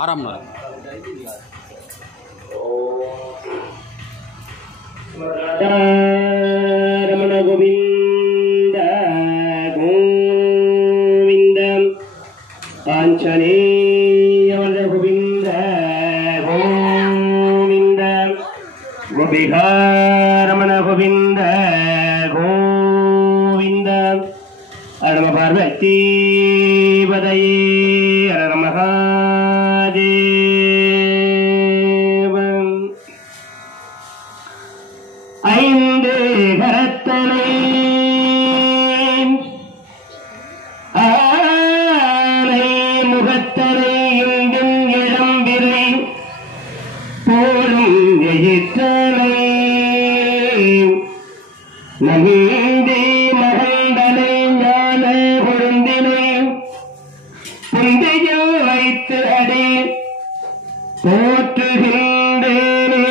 ஆறாம் நாள் ரமண கோவிந்த கோவிந்த ஆஞ்சநேய கோவிந்த கோவிந்த கோபிகா ரமண கோவிந்த கோவிந்த நம பார்வதி பதையே ஹர மகாதேவம். ஐந்து கரத்தனை ஆனை முகத்தனை இங்கும் இளம்பிரை போலும் எயிற்றனை நந்தி மகந்தனை ஞான பொருந்தினை புந்தையில் வைத்து அடி போற்றுகின்றேனே.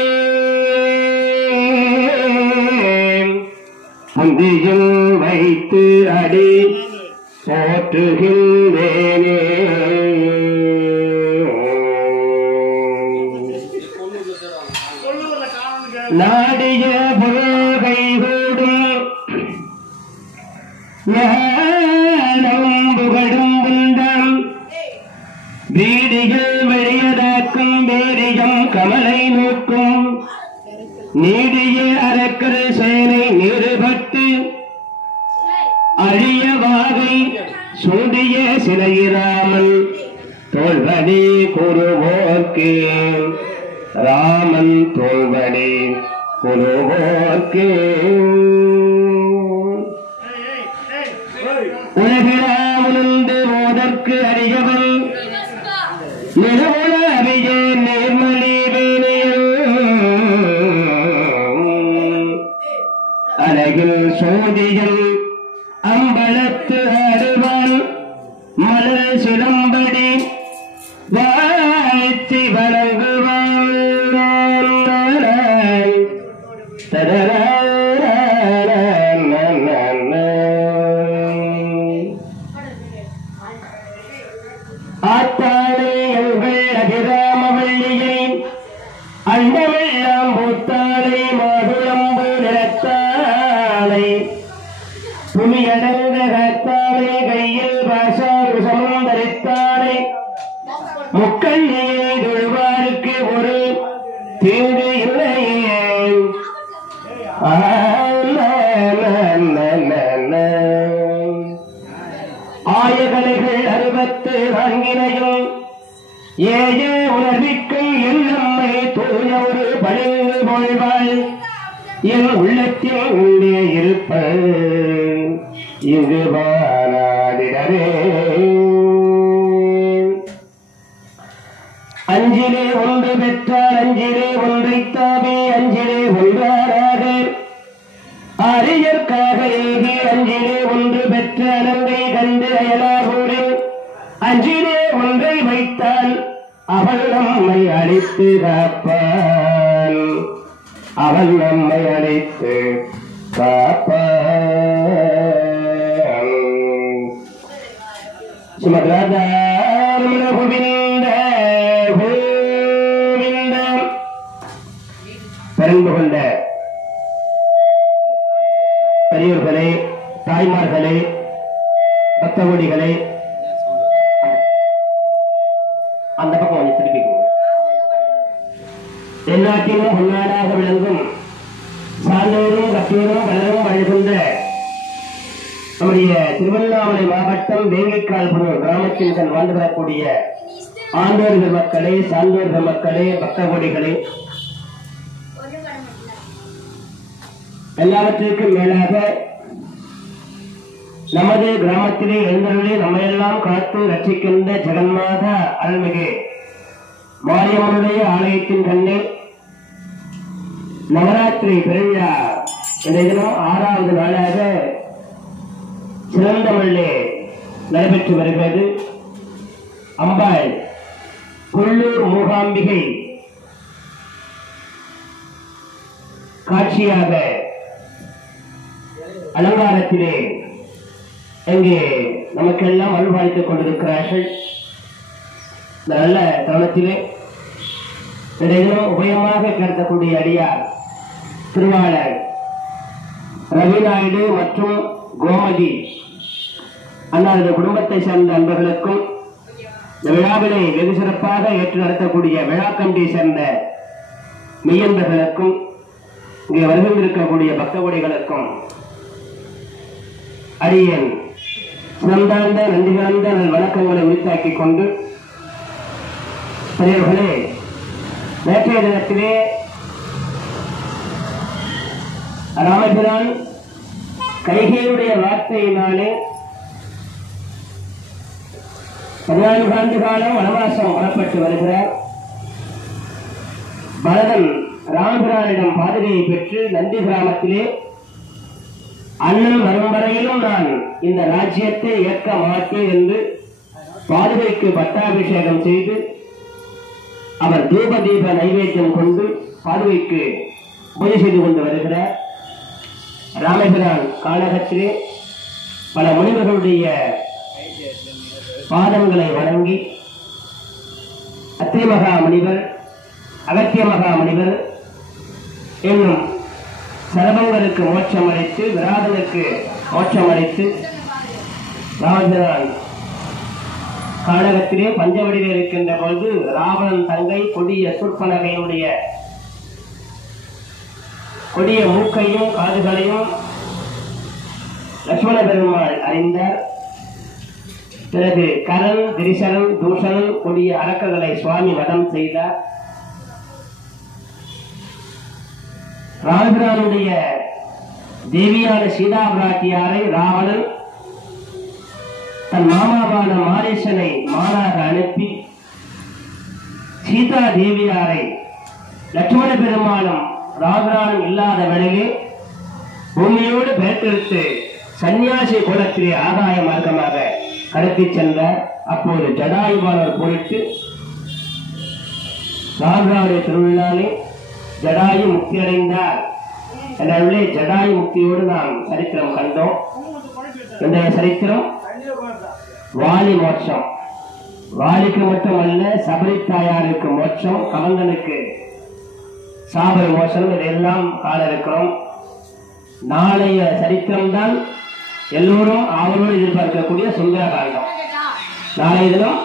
புந்தியில் வைத்து அடி போற்றுகின்றேனே. நாடிய புகை கூடும் ஞானம் புகழும் குண்டம் வீடிகள் வெளியதாக்கும் வேரியம் கமலை நோக்கும் நீடிய அரக்கர் சேனை நிறுபட்டு அழிய வாகை சூடிய சிலையிராமன் தோல்வடி குருவோர்க்கு ராமன் தோல்வடி குருவோர்க்கு உலகிலாமுந்து ஓதற்கு அறியவன் நிலவுல அவிய நேர்மலி அழகில் சோதியில் அம்பலத்து ஆடுவான் மலர் சிலம்படி வாழ்த்தி வணங்குவான். ஆத்தாளே எங்கள் அபிராமவள்ளியை அண்டமெல்லாம் பூத்தாளை மாதுளம்பு நிலத்தாளை புலியடங்க கத்தாளை கையில் பாசாறு சமந்தரித்தாளை முக்கண்ணியை தொழுவாருக்கு ஒரு தீங்கு இல்லையே. ஆயகலைகள் 64 ஏய உணர்விக்கும் எண்ணம்மை தூய ஒரு பழிந்து போழ்வாள் என் உள்ளத்தில் உள்ளே இருப்ப இது வானாடிடரே. அஞ்சிலே ஒன்று பெற்றால் அஞ்சிலே ஒன்றைத்தாவே அஞ்சிலே ஒன்றாராக அரியற்காக ஏகி அஞ்சிலே ஒன்று பெற்ற அலங்கை கண்டு அயலாகூரில் அஞ்சிலே ஒன்றை வைத்தால் அவள் நம்மை அழைத்து காப்பான். அவள் நம்மை அழைத்து காப்பான். சுமத்ராதா கோவிந்த கோவிந்த. பரிந்து கொண்ட பெரியோர்களே, தாய்மார்களே, பக்தகோடிகளே, அந்த பக்கம் கொஞ்சம் திருப்பிக்குங்க. தென்னாட்டிலும் பொன்னாடாக விளங்கும் சான்றோரும் கற்றோரும் பலரும் வாழ்கின்ற நம்முடைய திருவண்ணாமலை மாவட்டம் வேங்கிக்கால்புரம் கிராமத்தில் தன் வாழ்ந்து வரக்கூடிய ஆண்டோர்கள் மக்களே, சான்றோர்கள் மக்களே, பக்தகோடிகளே, எல்லாவற்றிற்கும் மேலாக நமது கிராமத்திலே எழுந்தருளி நம்மையெல்லாம் காத்து ரட்சிக்கின்ற ஜெகன்மாதா அருள்மிகு மாரியம்மனுடைய ஆலயத்தின் கண்ணே நவராத்திரி பெருவிழா இன்றைய தினம் 6வது நாளாக சிறந்தமல்லே நடைபெற்று வருகிறது. அம்பாள் கொல்லூர் மூகாம்பிகை காட்சியாக அலங்காரத்திலே இங்கே நமக்கெல்லாம் அருள்பாலித்துக் கொண்டிருக்கிறார்கள். நல்ல தருணத்திலே உபயமாக கருதக்கூடிய அடியார் திருவாளர் ரவி நாயுடு மற்றும் கோமதி அன்னாருடைய குடும்பத்தை சேர்ந்த அன்பர்களுக்கும் இந்த விழாவினை வெகு சிறப்பாக ஏற்று நடத்தக்கூடிய விழா கமிட்டியை சேர்ந்த மெய்யன்பர்களுக்கும் இங்கே வருகின்றிருக்கக்கூடிய பக்தகோடிகளுக்கும் அடியேன் சிறந்தாழ்ந்த நன்றி கலந்த நல் வணக்கங்களை உரித்தாக்கிக் கொண்டு, பெரியவர்களே, நேற்றைய தினத்திலே ராமபிரான் கைகேயுடைய வார்த்தையினாலே 14 ஆண்டு காலம் வனவாசம் புறப்பட்டு வருகிறார். பரதன் ராமபிரானிடம் பாதுகையை பெற்று நந்தி கிராமத்திலே அண்ணன் வரும் வரையிலும் நான் இந்த ராஜ்யத்தை ஏற்க மாட்டேன் என்று பாதுகைக்கு பட்டாபிஷேகம் செய்து அவர் தூப தீப நைவேத்தியம் கொண்டு பாதுகைக்கு பூஜை செய்து கொண்டு வருகிறார். ராமபிரான் கானகத்திலே பல முனிவர்களுடைய பாதங்களை வணங்கி அத்திய மகா முனிவர், அகத்திய மகா முனிவர் என்னும் சரபங்களுக்கு மோட்சம் அளித்து, விராதனுக்கு மோட்சம் அளித்து, ராமபிரான் கானகத்திலே பஞ்சவடியில் இருக்கின்ற பொழுது ராவணன் தங்கை கொடிய சூர்பனகையினுடைய கொடிய மூக்கையும் காதுகளையும் லட்சுமண பெருமாள் அறிந்தார். பிறகு கரன், திரிசரன், தூஷணன் கொடிய அரக்கர்களை சுவாமி வதம் செய்தார். ராமபிரானுடைய தேவியான சீதா பிராட்டியாரை ராவணன் தன் மாமாவான மாரீசனை மானாக அனுப்பி சீதா தேவியாரை லட்சுமண பெருமாளும் ராமபிரானும் இல்லாத வேளையிலே பூமியோடு பெயர்த்தெடுத்து சன்னியாசி குலத்திலே ஆகாய மார்க்கமாக கடத்தி சென்றார். அப்போது ஜடாயுவானவர் பொருட்டு ராமபிரானுடைய திருவிழாவிலே ஜடாயு முக்தி அடைந்தார். எனவே ஜடாயு முக்தியோடு நாம் சரித்திரம் கண்டோம். இன்றைய சரித்திரம் வாலி மோட்சம். வாலிக்கு மட்டுமல்ல, சபரி தாயாருக்கு மோட்சம், கவந்தனுக்கு சாபர மோட்சம், இதையெல்லாம் காண இருக்கிறோம். நாளைய சரித்திரம் தான் எல்லோரும் அவரோடு எதிர்பார்க்கக்கூடிய சுந்தரகாண்டம். நாளைய தினம்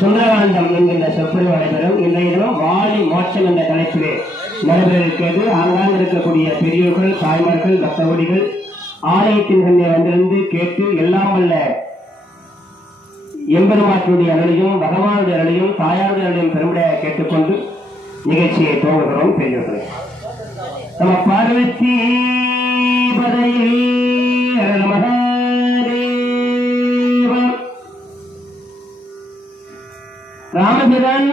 சுந்தரகாண்டம் என்கின்ற சொற்பொழிவு நடைபெறும். இன்றைய தினம் வாலி மோட்சம் என்ற தலைப்பிலே நடைபெற இருக்கிறது. ஆங்காங்க இருக்கக்கூடிய பெரியோர்கள், தாய்மார்கள், பக்தகோடிகள் ஆலயத்தின் கண்ணே வந்திருந்து கேட்டு எல்லாம் வல்ல எம்பெருமாற்றுடைய அருளையும் பகவானுடைய அருளையும் தாயாருடைய அருளையும் பெருமையாக கேட்டுக்கொண்டு நிகழ்ச்சியை துவங்குகிறோம். பெரியோர்களே, நம்ம பார்வதி பதையே ராமபிரான்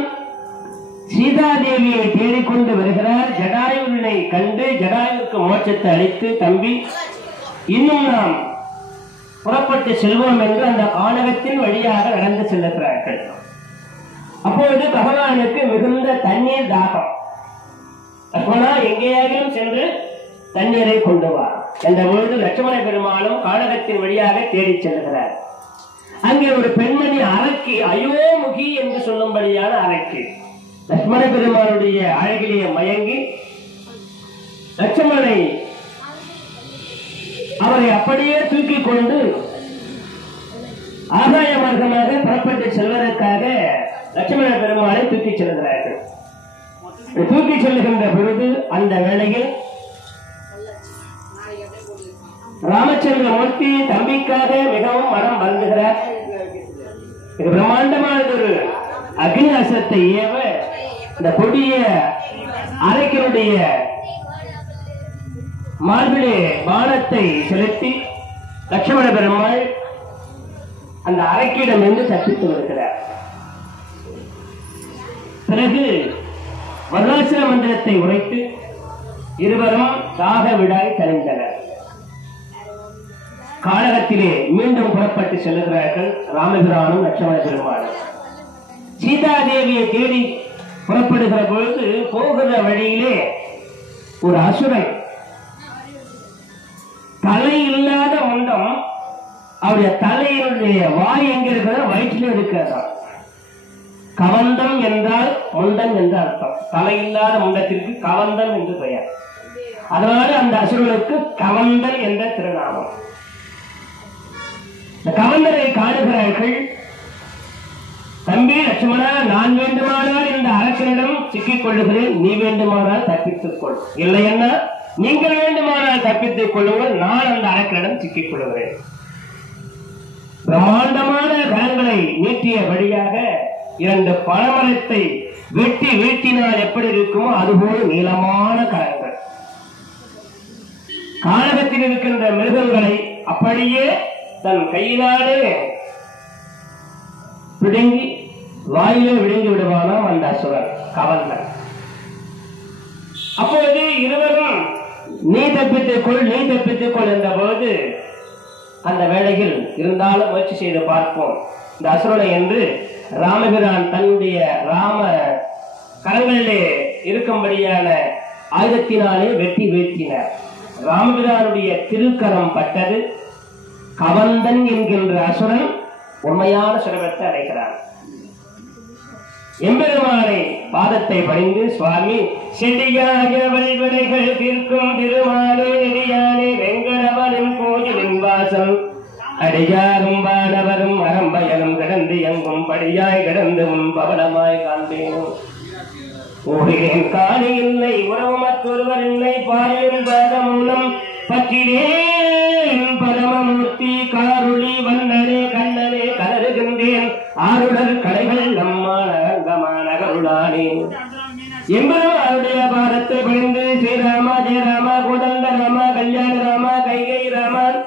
சீதாதேவியை தேடிக்கொண்டு வருகிறார். ஜடாயுவினை கண்டு ஜடாயுவுக்கு மோட்சத்தை அளித்து, தம்பி இன்னும் நாம் புறப்பட்டு செல்வோம் என்று அந்த கானகத்தின் வழியாக நடந்து செல்லுகிறார்கள். அப்பொழுது பகவானுக்கு மிகுந்த தண்ணீர் தாகம். லட்சுமணா, எங்கேயாகிலும் சென்று தண்ணீரை கொண்டு வா என்ற பொழுது லட்சுமண பெருமாளும் கானகத்தின் வழியாக தேடி செல்கிறார். அங்கே ஒரு பெண்மணி அரக்கி, அயோமுகி என்று சொல்லும்படியான அரக்கி, லட்சுமண பெருமானுடைய அழகிலேயே மயங்கி லட்சுமணனை அவரை அப்படியே தூக்கி கொண்டு ஆகாய மார்க்கமாக புறப்பட்டு செல்வதற்காக லட்சுமண பெருமாளை தூக்கி செல்கிறார்கள். தூக்கி செல்லுகின்ற பொழுது அந்த வேளையில் ராமச்சந்திரமூர்த்தி தம்பிக்காக மிகவும் மனம் வருந்துகிறார். இது பிரம்மாண்டமான ஒரு அக்னி அஸ்திரத்தை ஏவ இந்த கொடிய அரக்கனுடைய மார்பிலே பானத்தை செலுத்தி லட்சுமண பெருமாள் அந்த அரக்கிடம் இருந்து தப்பித்து வருகிறார். பிறகு வர்ணாசிர மந்திரத்தை உரைத்து இருவரும் தாக விடாய் தணிந்தனர். கானகத்திலே மீண்டும் புறப்பட்டு செல்லுகிறார்கள் ராமபிரானும் லட்சுமண பெருமாளும். சீதாதேவியை தேடி புறப்படுகிற பொழுது போகிற வழியிலே ஒரு அசுரன், தலை இல்லாத முண்டம், அவருடைய தலையினுடைய வாய் எங்க இருக்கிறதா வயிற்றிலே இருக்கிறதா. கவந்தம் என்றால் முண்டம் என்று அர்த்தம். தலையில்லாத முண்டத்திற்கு கவந்தம் என்று பெயர். அதனால அந்த அசுரனுக்கு கவந்தன் என்ற திருநாமம். இந்த கவந்தனை காணுகிறார்கள். தம்பி லட்சுமணா, நான் வேண்டுமானால் இந்த அரசனிடம் சிக்கிக் கொள்ளுகிறேன், நீ வேண்டுமானால் தப்பித்துக் கொள். இல்லைன்னா நீங்கள் வேண்டுமானால் தப்பித்துக் கொள்ளுங்கள், நான் அந்த அரசனிடம் சிக்கிக் கொள்ளுகிறேன். பிரம்மாண்டமான கரங்களை நீட்டியபடியாக 2 பனைமரத்தை வெட்டி வீட்டினால் எப்படி இருக்குமோ அதுபோல நீளமான கரங்கள். கானகத்தில் இருக்கின்ற மிருகங்களை அப்படியே தன் கையினாலே பிடுங்கி வாயிலே விழுங்கி விடுவானாம் அந்த அசுரன் கவந்தன். அப்பொழுது இருவரும் நீ தப்பித்துக் கொள், நீ தப்பித்துக் கொள் என்ற போது அந்த வேளையில் இருந்தாலும் முயற்சி செய்து பார்ப்போம் இந்த அசுரனை என்று ராமபிரான் தன்னுடைய ராம கரங்களிலே இருக்கும்படியான ஆயுதத்தினாலே வெட்டி வீழ்த்தினார். ராமபிரானுடைய திருக்கரம் பட்டது. கவந்தன் என்கின்ற அசுரன் உண்மையான சுரபத்தை அடைகிறார். எம்பெருமானை பாதத்தை பணிந்து, சுவாமி செடியாக வழிவடைகள் தீர்க்கும் திருமாலே நெடியானே வெங்கடவனின் கோயிலின் வாசல் அடியாரும் வானவரும் அறம்பயலும் கிடந்து எங்கும் படியாய் கிடந்து உன் பவளமாய் காண்பேனும். ஓடினேன் காணி இல்லை உறவு மற்றொருவர் இல்லை பாரின் பாதமூலம் பற்றினேன் பரமமூர்த்தி காருளி வண்ணனே கண்ணனே கலருகின்றேன் ஆருடர் கலைகள் நம்மான அங்கமான கருளானே. என்பதும் அவருடைய பாதத்தை பணிந்து ஸ்ரீராமா ஜெயராமா கோதண்ட ராமா கல்யாண ராமா கைகை ராமன்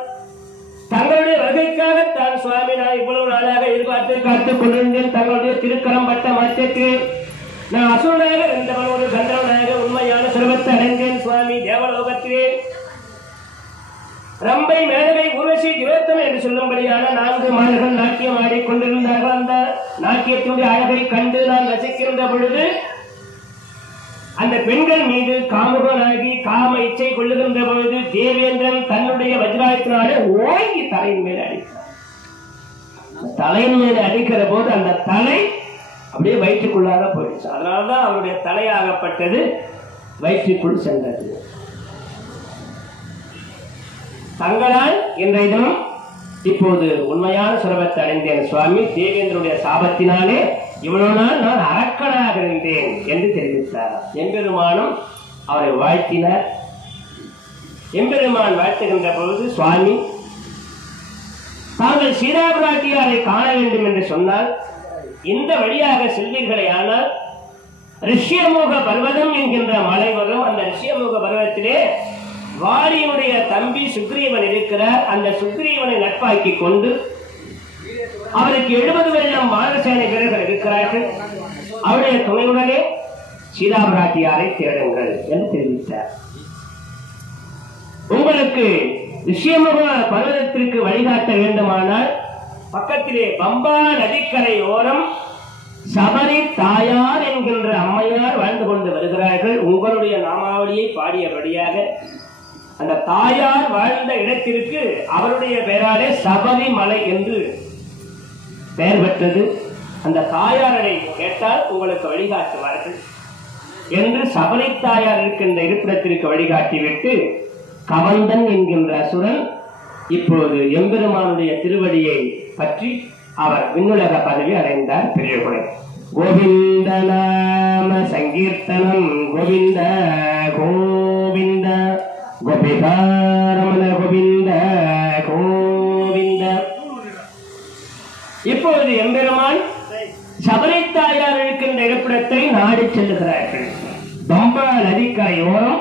தங்களுடைய வருகைக்காகத்தான் சுவாமி நான் இவ்வளவு நாளாக எதிர்பார்த்து காத்துக் கொண்டிருந்தேன். தங்களுடைய திருக்கரம் பட்ட மாற்றத்தில் நான் அசுரனாக இருந்தவன் ஒரு கந்தவனாக உண்மையான சுரபத்தை அடைந்தேன். சுவாமி தேவலோகத்திலே ரம்பை மேலவை உருவசி ஜீவத்தம் என்று சொல்லும்படியான 4 மாதர்கள் நாட்டியம் ஆடிக்கொண்டிருந்தார்கள். அந்த நாட்டியத்தினுடைய அழகை கண்டு நான் ரசிக்கின்ற பொழுது அந்த பெண்கள் மீது காமுகனாகி காம இச்சை கொள்ளுகின்ற பொழுது தேவேந்திரன் தன்னுடைய வஜ்ராயத்தினாலே ஓங்கி தலையின் மேலே அடித்தார். தலையின் மேலே அடிக்கிற போது அந்த தலை அப்படியே வயிற்றுக்குள்ளாக போயிடுச்சு. அதனால்தான் அவருடைய தலையாகப்பட்டது வயிற்றுக்குள் சென்றது. தங்களால் இன்றைய தினம் இப்போது உண்மையான சுரபத்தை அடைந்தேன் சுவாமி. தேவேந்திரனுடைய சாபத்தினாலே இவ்வளவு நாள் நான் அரக்கனாக இருந்தேன் என்று தெரிவித்தார். எம்பெருமானும் அவரை வாழ்த்தினார். எம்பெருமான் வாழ்த்துகின்ற பொழுது, சுவாமி தாங்கள் சீதாபிராட்டியாரை காண வேண்டும் என்று சொன்னால் இந்த வழியாக செல்வீர்களே ஆனால் ரிஷ்யமுக பர்வதம் என்கின்ற மலை வரும். அந்த ரிஷ்யமுக பர்வதத்திலே வாலியுடைய தம்பி சுக்ரீவன் இருக்கிறார். அந்த சுக்ரீவனை நட்பாக்கி கொண்டு அவருக்கு 70 வெள்ளம் வானசேனை வீரர்கள் இருக்கிறார்கள். அவருடைய துணையுடனே சீதாபிராட்டியாரை தேடுங்கள் என்று தெரிவித்தார். உங்களுக்கு ரிஷ்யமுக பர்வதத்திற்கு வழிகாட்ட வேண்டுமானால் பக்கத்திலே பம்பா நதிக்கரை ஓரம் சபரி தாயார் என்கின்ற அம்மையார் வாழ்ந்து கொண்டு வருகிறார்கள். உங்களுடைய நாமாவளியை பாடியபடியாக அந்த தாயார் வாழ்ந்த இடத்திற்கு அவருடைய பெயராலே சபரிமலை என்று பெயர் பெற்றது. அந்த தாயாரை கேட்டால் உங்களுக்கு வழிகாட்டுவார்கள் என்று சபரி தாயார் இருக்கின்ற இருப்பிடத்திற்கு வழிகாட்டிவிட்டு கவந்தன் என்கின்ற அசுரன் இப்போது எம்பெருமானுடைய திருவடியை பற்றி அவர் விண்ணுலக பதவி அடைந்தார். பெரியகுறை கோவிந்த நாம சங்கீர்த்தனம் கோவிந்த கோவிந்த கோபிகாரமண கோவிந்த கோவிந்த. இப்பொழுது எம்பெருமான் சபரி தாயார் இருக்கின்ற இருப்பிடத்தை நாடி செல்லுகிறார்கள். பம்பா நதிக்கரையோரம்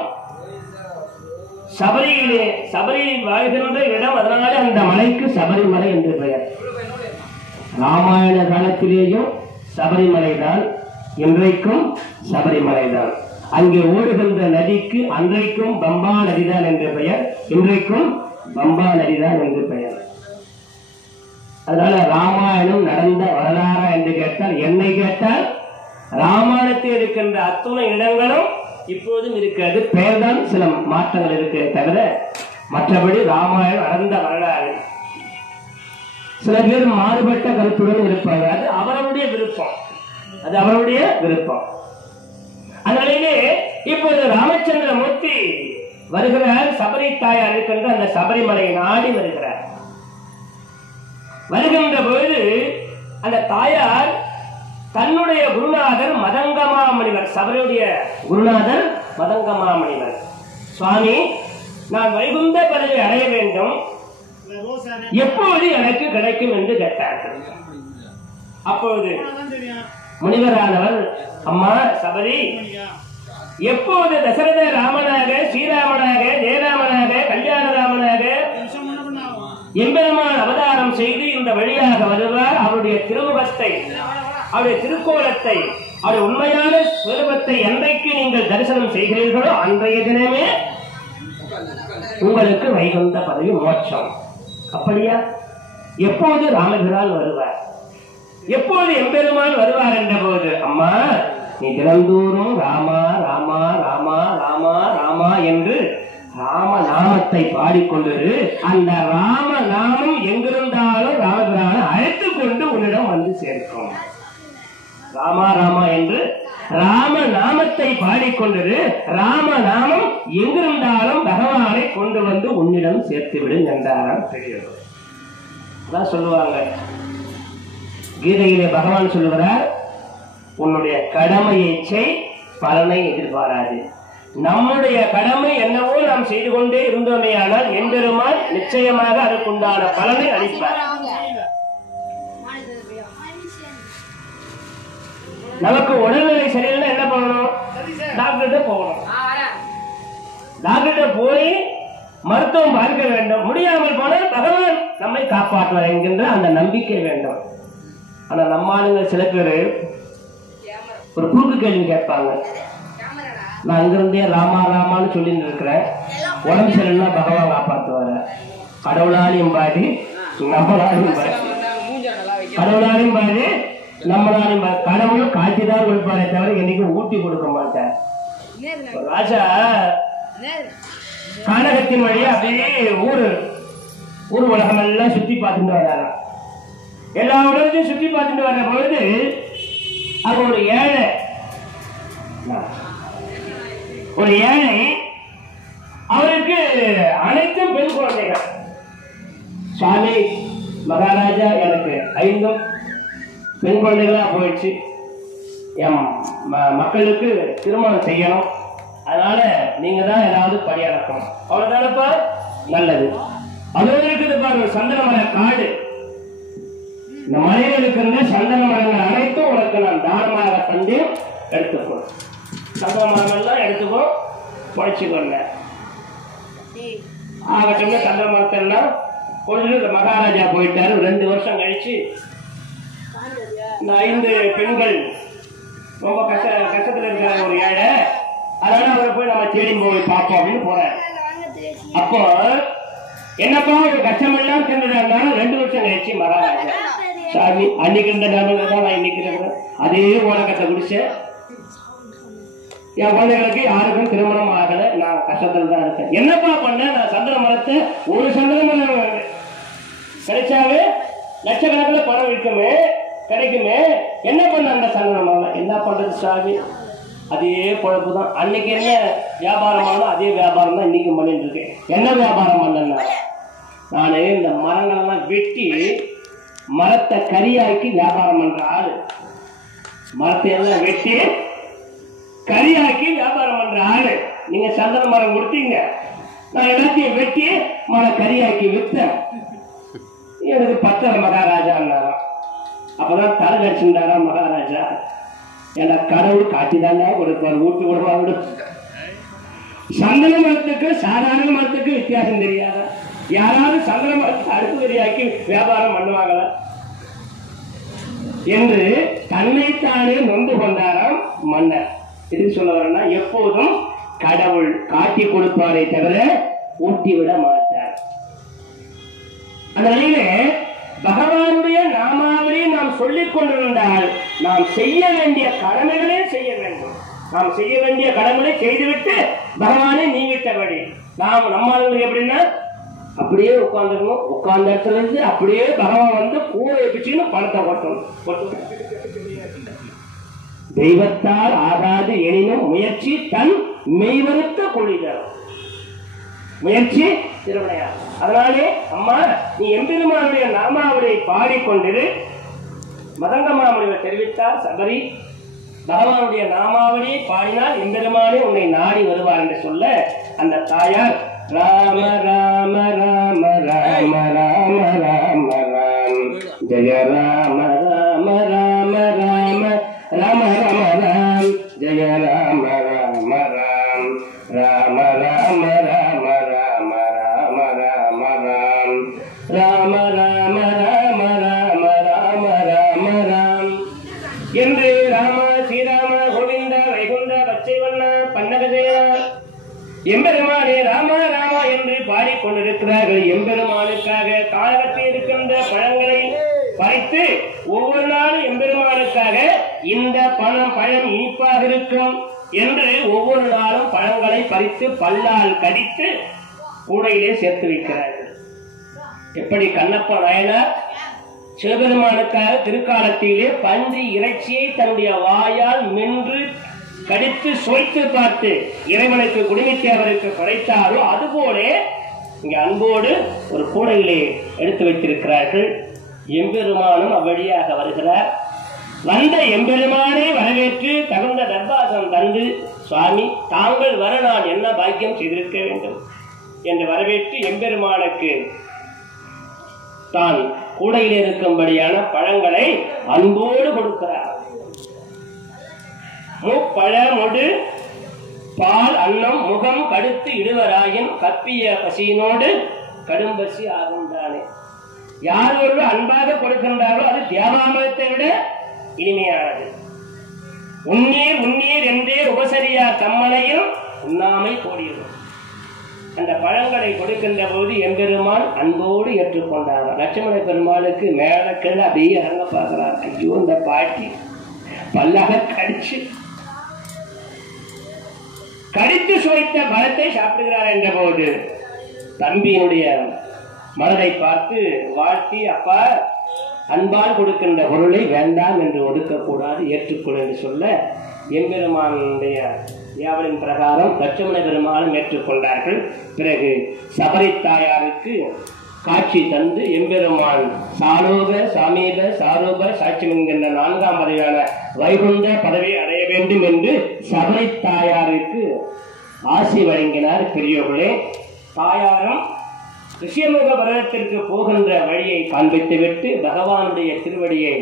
சபரி வாழ்கின்ற இடம். அதனால அந்த மலைக்கு சபரிமலை என்று பெயர். ராமாயண காலத்திலேயும் சபரிமலை தான், இன்றைக்கும் சபரிமலை தான். அங்கே ஓடுகின்ற நதிக்கு அன்றைக்கும் பம்பா நதிதான் என்று பெயர், இன்றைக்கும் பம்பா நதிதான் என்று பெயர். அதனால ராமாயணம் நடந்த வரலாறா என்று கேட்டால், என்னை கேட்டால் ராமாயணத்தில் இருக்கின்ற அத்துணை இடங்களும் இப்போதும் இருக்கிறது. பெயர்தான் சில மாற்றங்கள் இருக்கிறது தவிர மற்றபடி ராமாயணம் நடந்த வரலாறு. சில பேர் மாறுபட்ட கருத்துடன் இருப்பாங்க. அது அவருடைய விருப்பம், அது அவருடைய விருப்பம். அதனாலே இப்போது ராமச்சந்திரமூர்த்தி வருகிறார். சபரி தாயார் இருக்கின்ற அந்த சபரிமலை நாடி வருகிறார். வருகின்ற பொழுது அந்த தாயார் தன்னுடைய குருநாதர் மதங்கமாமணிவர், சபரியுடைய குருநாதர் மதங்கமாமணிவர், சுவாமி நான் வைகுந்த பதவி அடைய வேண்டும், எப்போது எனக்கு கிடைக்கும் என்று கேட்டார்கள். அப்போது முனிவரானவர், அம்மா சபரி, எப்போது தசரத ராமனாக, ஸ்ரீராமனாக, ஜெயராமனாக, கல்யாண ராமனாக எம்பெருமான் அவதாரம் செய்து இந்த வழியாக வருவார், அவருடைய திருமுகத்தை, அவருடைய திருக்கோலத்தை, அவருடைய உண்மையான சுரூபத்தை என்றைக்கு நீங்கள் தரிசனம் செய்கிறீர்களோ அன்றைய தினமே உங்களுக்கு வைகுந்த பதவி மோட்சம். அப்படியா? எப்போது ராமபிரான் வருவார், எப்போது எம்பெருமான் வருவார் என்ற போது, அம்மா நீ தினந்தோறும் ராமா ராமா ராமா ராமா ராமா என்று ராம நாமத்தை பாடிக்கொண்டது, அந்த ராம நாமம் எங்கிருந்தாலும் ராமபிரான அழைத்துக் கொண்டு உன்னிடம் வந்து சேர்க்கும். ராமா ராமா என்று ராம நாமத்தை பாடிக்கொண்டது, ராம நாமம் எங்கிருந்தாலும் பகவானை கொண்டு வந்து உன்னிடம் சேர்த்து விடும் என்றாராம் பெரியவர். அதான் சொல்லுவாங்க, கீதையிலே பகவான் சொல்லுகிறார், உன்னுடைய கடமையை செய், பலனை எதிர்பாராது. நம்முடைய கடமை என்னவோ நாம் செய்து கொண்டே இருந்தோமேயானால் எம்பெருமான் நிச்சயமாக அதற்குண்டான பலனை அளிப்பார். நமக்கு உடல்நிலை சரியில்லை, என்ன பண்ணணும்? டாக்டர்கிட்ட போகணும். டாக்டர்கிட்ட போய் மருத்துவம் பார்க்க வேண்டும். முடியாமல் போனால் பகவான் நம்மை காப்பாற்றுவார் என்கின்ற அந்த நம்பிக்கை வேண்டும். ஆனா நம்ம ஆளுங்க சில பேர் ஒரு குறுக்கு கேள்வி கேட்பாங்க. நான் அங்கிருந்தே ராமா ராமான்னு சொல்லிட்டு இருக்கிறேன், உடம்பு சரியில்லைன்னா பகவான் காப்பாற்றுவாரு. கடவுளாலையும் பாடி நம்மளாலையும் பாடி, கடவுளாலையும் பாடி நம்மளாலையும் பாடி. கடவுளும் காட்சிதான் கொடுப்பாரே தவிர என்னைக்கும் ஊட்டி கொடுக்க மாட்டார். ராஜா கானகத்தின் வழியா அப்படியே ஊர் உலகம் எல்லாம் சுத்தி பார்த்துட்டு வர்றாங்க. எல்லா உலகத்தையும் சுத்தி பார்த்துட்டு வர்ற பொழுது அப்ப ஒரு ஏழை அவருக்கு அனைத்தும் பெண் குழந்தைகள். சுவாமி மகாராஜா, எனக்கு 5 பெண் குழந்தைகளா போயிடுச்சு, என் மக்களுக்கு திருமணம் செய்யணும், அதனால நீங்க தான் ஏதாவது படியடக்கணும். அவ்வளவுதானப்பா? நல்லது. அதோடு இருக்குது பாரு ஒரு சந்தன மர காடு. இந்த மலையில் இருக்கிற சந்தன மரங்கள் அனைத்தும் உனக்கு நான் தானமாக தந்து எடுத்துக்கோ. சந்தன மரங்கள்லாம் எடுத்துக்கோ, உழைச்சிக்கொள்ள ஆகட்டும். சந்தன மரத்தை எல்லாம் கொஞ்சம் மகாராஜா போயிட்டாரு. 2 வருஷம் கழிச்சு இந்த 5 பெண்கள் ரொம்ப கஷ்டத்துல இருக்கிற ஒரு ஏழை, அதனால அவரை போய் நம்ம தேடி போய் பார்ப்போம் அப்படின்னு போறாரு. அப்போ என்னப்பா ஒரு கஷ்டம் எல்லாம் தெரிஞ்சுட்டாங்க. 2 வருஷம் கழிச்சு மகாராஜா, சாமி அன்னைக்கு இருந்த நிலைமையில தான் நான் இன்னைக்கு இருக்கிறேன். அதே உலகத்தை குடிச்ச என் குழந்தைகளுக்கு யாருக்கும் திருமணம் ஆகல, நான் கஷ்டத்துல தான் இருக்கேன். என்னப்பா பண்ண? நான் சந்தன மரத்தை ஒரு சந்தன மரம் கிடைச்சாவே லட்சக்கணக்கில் பணம் இருக்குமே, கிடைக்குமே. என்ன பண்ண அந்த சந்தன மரம்? என்ன பண்றது சாமி? அதே பொழப்பு தான். அன்னைக்கு என்ன வியாபாரம் ஆனோ அதே வியாபாரம் தான் இன்னைக்கு பண்ணிட்டு இருக்கேன். என்ன வியாபாரம் பண்ணா, நானு இந்த மரங்கள்லாம் வெட்டி மரத்தை கரியாக்கி வியாபாரம் பண்ற ஆளு. மரத்தை எல்லாம் வெட்டி கரியாக்கி வியாபாரம் பண்ற ஆளு. நீங்க சந்தன மரம் கொடுத்தீங்க, நான் எல்லாத்தையும் வெட்டி மரம் கரியாக்கி வித்தேன். எனக்கு 10 மகாராஜா. அப்பதான் தலை கடிச்சுட்டாரா மகாராஜா. ஏன்னா கடவுள் காட்டிதாண்டா கொடுப்பார், ஊட்டி கொடுப்பாரு. சந்தன மரத்துக்கு சாதாரண மரத்துக்கு வித்தியாசம் தெரியாதா? யாராவது சந்தன மரத்தை அடுப்புகரியாக்கி வியாபாரம் பண்ணுவாங்களா என்று தன்னைத்தானே நொந்து கொண்டாராம் மன்னர். இது சொல்ல வரனா, எப்போதும் கடவுள் காட்டி கொடுப்பாரை தவிர ஊட்டி விட மாட்டார். அந்த நிலையில பகவானுடைய நாமாவளி நாம் சொல்லிக் கொண்டிருந்தால் நாம் செய்ய வேண்டிய கடமைகளே செய்ய வேண்டும். நாம் செய்ய வேண்டிய கடமைகளை செய்துவிட்டு பகவானை நீங்கிட்டபடி. நாம் நம்மளுக்கு எப்படின்னா அப்படியே உட்காந்துக்கணும். உட்கார்ந்த இடத்துல இருந்து அப்படியே பகவான் வந்து கூரை பிச்சுன்னு பணத்தை கொட்டணும். தெய்வத்தால் ஆகாது எனினும் முயற்சி தன் மெய்வருத்த கொள்ளிதல். முயற்சி திருவினையா. அதனாலே அம்மா நீ எம்பெருமானுடைய நாமாவளியை பாடிக்கொண்டிரு. மதங்க மாமுனிவர் தெரிவித்தார், சபரி பகவானுடைய நாமாவளியை பாடினால் எம்பெருமானே உன்னை நாடி வருவார் என்று சொல்ல அந்த தாயார் ராம ராம ராம ராம ராம ராம ராம் ஜெய ராம ராம ராம ராம ராம ராம ராம் ஜெய ராம ராம ராம் ராம ராம ராம ராம ராம ராம ராம் ராம ராம ராம ராம ராம ராம ராம் என்று ராம ஸ்ரீராம கோவிந்த வைகுண்ட பச்சைவண்ண பன்னகஜயா எம்பெருமானே ராமா ராமா என்று பாடிக்கொண்டிருக்கிறார்கள். எம்பெருமானுக்காக காலத்தில் இருக்கின்ற பழங்களை பறித்து ஒவ்வொரு நாளும் எம்பெருமானுக்காக இந்த பழம் இனிப்பாக இருக்கும் என்று ஒவ்வொரு நாளும் பழங்களை பறித்து பல்லால் கடித்து கூடையிலே சேர்த்து வைக்கிறார்கள். எப்படி கண்ணப்ப நாயனார் சிவபெருமானுக்காக திருக்காலத்திலே பன்றி இறைச்சியை தன்னுடைய வாயால் மென்று கடித்து சுவைத்து பார்த்து இறைவனுக்கு குடிமிட்டு அவருக்கு படைத்தாரோ அதுபோல இங்க அன்போடு ஒரு கூடையிலே எடுத்து வைத்திருக்கிறார்கள். எம்பெருமானும் அவ்வழியாக வருகிறார். வந்த எம்பெருமானை வரவேற்று தகுந்த தர்பாசம் தந்து, சுவாமி தாங்கள் வர நான் என்ன பாக்கியம் செய்திருக்க வேண்டும் என்று வரவேற்று எம்பெருமானுக்கு தான் கூடையில் இருக்கும்படியான பழங்களை அன்போடு கொடுக்கிறார். முப்பழமொடு பால் அன்னம் முகம் கடுத்து இடுவராயின் கப்பிய பசியினோடு கடும்பசி ஆகுந்தானே. யார் ஒருவர் அன்பாக கொடுக்கின்றாரோ அது தியாகாமத்தை விட இனிமையானது. உன்னீர் உன்னீர் என்றே உபசரியா தம்மனையில் உண்ணாமை கோடியதும். அந்த பழங்களை கொடுக்கின்ற போது எம்பெருமான் அன்போடு ஏற்றுக்கொண்டார். லட்சுமண பெருமாளுக்கு மேல கீழே அப்படியே இறங்க பார்க்கிறார். ஐயோ இந்த பாட்டி பல்லாக கடித்து சுவைத்த பழத்தை சாப்பிடுகிறார் என்ற போது தம்பியினுடைய மனதை பார்த்து வாழ்த்தி, அப்பா அன்பால் கொடுக்கின்ற பொருளை வேண்டாம் என்று ஒதுக்கக்கூடாது, ஏற்றுக்கொள் என்று சொல்ல எம்பெருமானுடைய யாவரின் பிரகாரம் லட்சுமண பெருமானும் ஏற்றுக்கொண்டார்கள். பிறகு சபரி தாயாருக்கு காட்சி தந்து எம்பெருமான் சாலோக சாமீப சாரூப சாட்சியம் என்கின்ற 4ஆம் பதவியான வைகுண்ட பதவியை அடைய வேண்டும் என்று சபரி தாயாருக்கு ஆசி வழங்கினார். பெரியோர்களே, தாயாரும் ரிஷியமுக பர்வதத்திற்கு போகின்ற வழியை காண்பித்துவிட்டு பகவானுடைய திருவடியை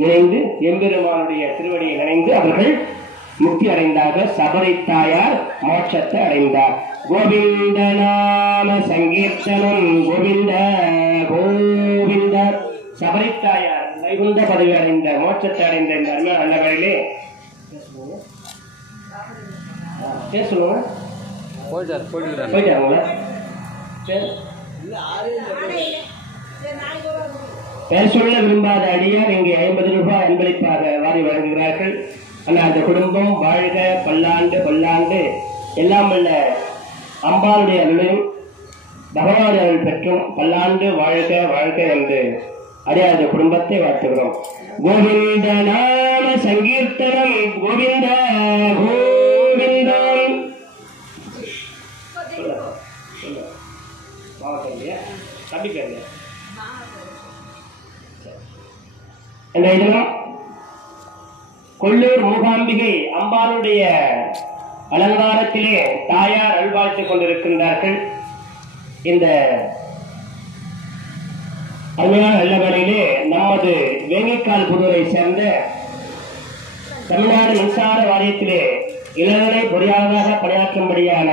நினைந்து எம்பெருமானுடைய திருவடியை நினைந்து அவர்கள் முக்தி அடைந்தார்கள். சபரி தாயார் மோட்சத்தை அடைந்தார். கோவிந்த நாம சங்கீர்த்தனம் கோவிந்த கோவிந்த. சபரி தாயார் வைகுண்ட பதவி அடைந்த மோட்சத்தை அடைந்த இந்த நல்ல வழியிலே பேசுவாங்க. போயிட்டாங்களா? பெயர் சொல்ல விரும்பாத அடியார் இங்கே 50 ரூபாய் அன்பளிப்பாக வாரி வழங்குகிறார்கள். ஆனால் அந்த குடும்பம் வாழ்க பல்லாண்டு பல்லாண்டு எல்லாம் உள்ள அம்பாளுடைய அருளையும் பகவான் அருள் பெற்றும் பல்லாண்டு வாழ்க வாழ்க என்று அறியாத குடும்பத்தை வாழ்த்துகிறோம். கோவிந்த நாம சங்கீர்த்தனம் கோவிந்த கோவிந்தம். இன்றைய தினம் கொல்லூர் மூகாம்பிகை அம்பாளுடைய அலங்காரத்திலே தாயார் அல்வாழ்த்துக் கொண்டிருக்கின்றார்கள். இந்த அருமையான நல்லவரையிலே நமது வேங்கிக்கால் புதூரை சேர்ந்த தமிழ்நாடு மின்சார வாரியத்திலே இளநிலை பொறியாளராக பணியாற்றும்படியான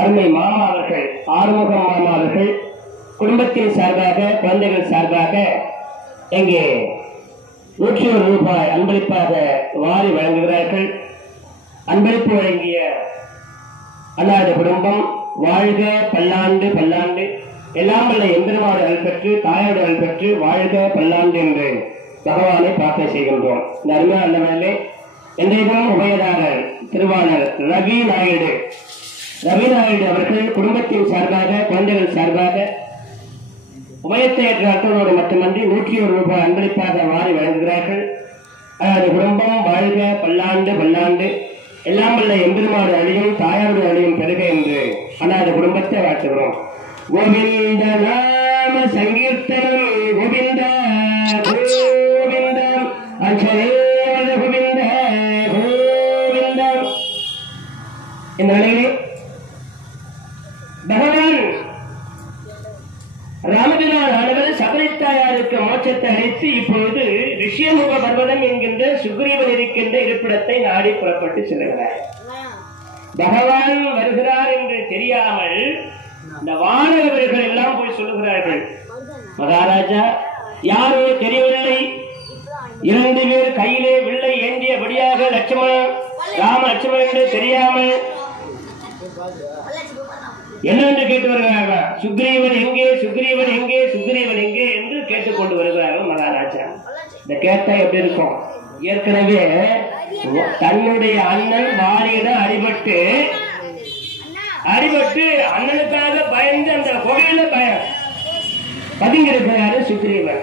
அருமை மாமா அவர்கள், ஆறுமுகம் மாமா அவர்கள் குடும்பத்தின் சார்பாக குழந்தைகள் சார்பாக இங்கே 100 ரூபாய் அன்பளிப்பாக வாரி வழங்குகிறார்கள். அன்பளிப்பு வழங்கிய அல்லாத குடும்பம் வாழ்க பல்லாண்டு பல்லாண்டு எல்லாம் வல்ல எம்பெருமானுடைய அருள் பெற்று தாயோட அருள் பெற்று வாழ்க பல்லாண்டு என்று பகவானை பிரார்த்தனை செய்கின்றோம். இந்த அருமையான வேலை இன்றைய தினம் உபயதாரர் திருவாளர் ரவி நாயுடு ரவிநாயுடு அவர்கள் குடும்பத்தின் சார்பாக, குழந்தைகள் சார்பாக உபயத்தை ஏற்ற அட்டனோடு மட்டுமன்றி 101 ரூபாய் அன்பளிப்பாக வாரி வழங்குகிறார்கள். அதாவது குடும்பம் வாழ்க, பல்லாண்டு பல்லாண்டு, எல்லாம் வல்ல எம்பெருமாடு அழியும், தாயாருடைய அழியும் பெருக என்று அனாத குடும்பத்தை வாழ்த்துகிறோம். கோவிந்த நாம சங்கீர்த்தனம் கோவிந்த கோவிந்த அஞ்சலேவ கோவிந்த கோவிந்த. இந்த நிலையிலே பகவான் ராமபிரான் ஆனவர் சபரித்தாயாருக்கு மோட்சத்தை அளித்து இப்பொழுது ரிஷியமுக பர்வதம் என்கின்ற சுக்ரீவன் இருக்கின்ற இருப்பிடத்தை நாடி புறப்பட்டு செல்கிறார். பகவான் வருகிறார் என்று தெரியாமல் இந்த வானவர்கள் எல்லாம் போய் சொல்லுகிறார்கள், மகாராஜா யாரோ தெரியவில்லை, 2 பேர் கையிலே வில்லை ஏந்தியபடியாக லட்சுமணன் என்று தெரியாமல் என்னென்று கேட்டு வருகிறார்கள். சுக்ரீவன் எங்கே, சுக்ரீவன் எங்கே, சுக்ரீவன் எங்கே என்று கேட்டுக்கொண்டு வருகிறார்கள் மகாராஜா. இந்த கேட்டா எப்படி இருக்கும்? ஏற்கனவே தன்னுடைய அண்ணன் வாலியிடம் அடிபட்டு அண்ணனுக்காக பயந்து அந்த கோயில பதுங்கிருக்கிறாரு சுக்ரீவன்.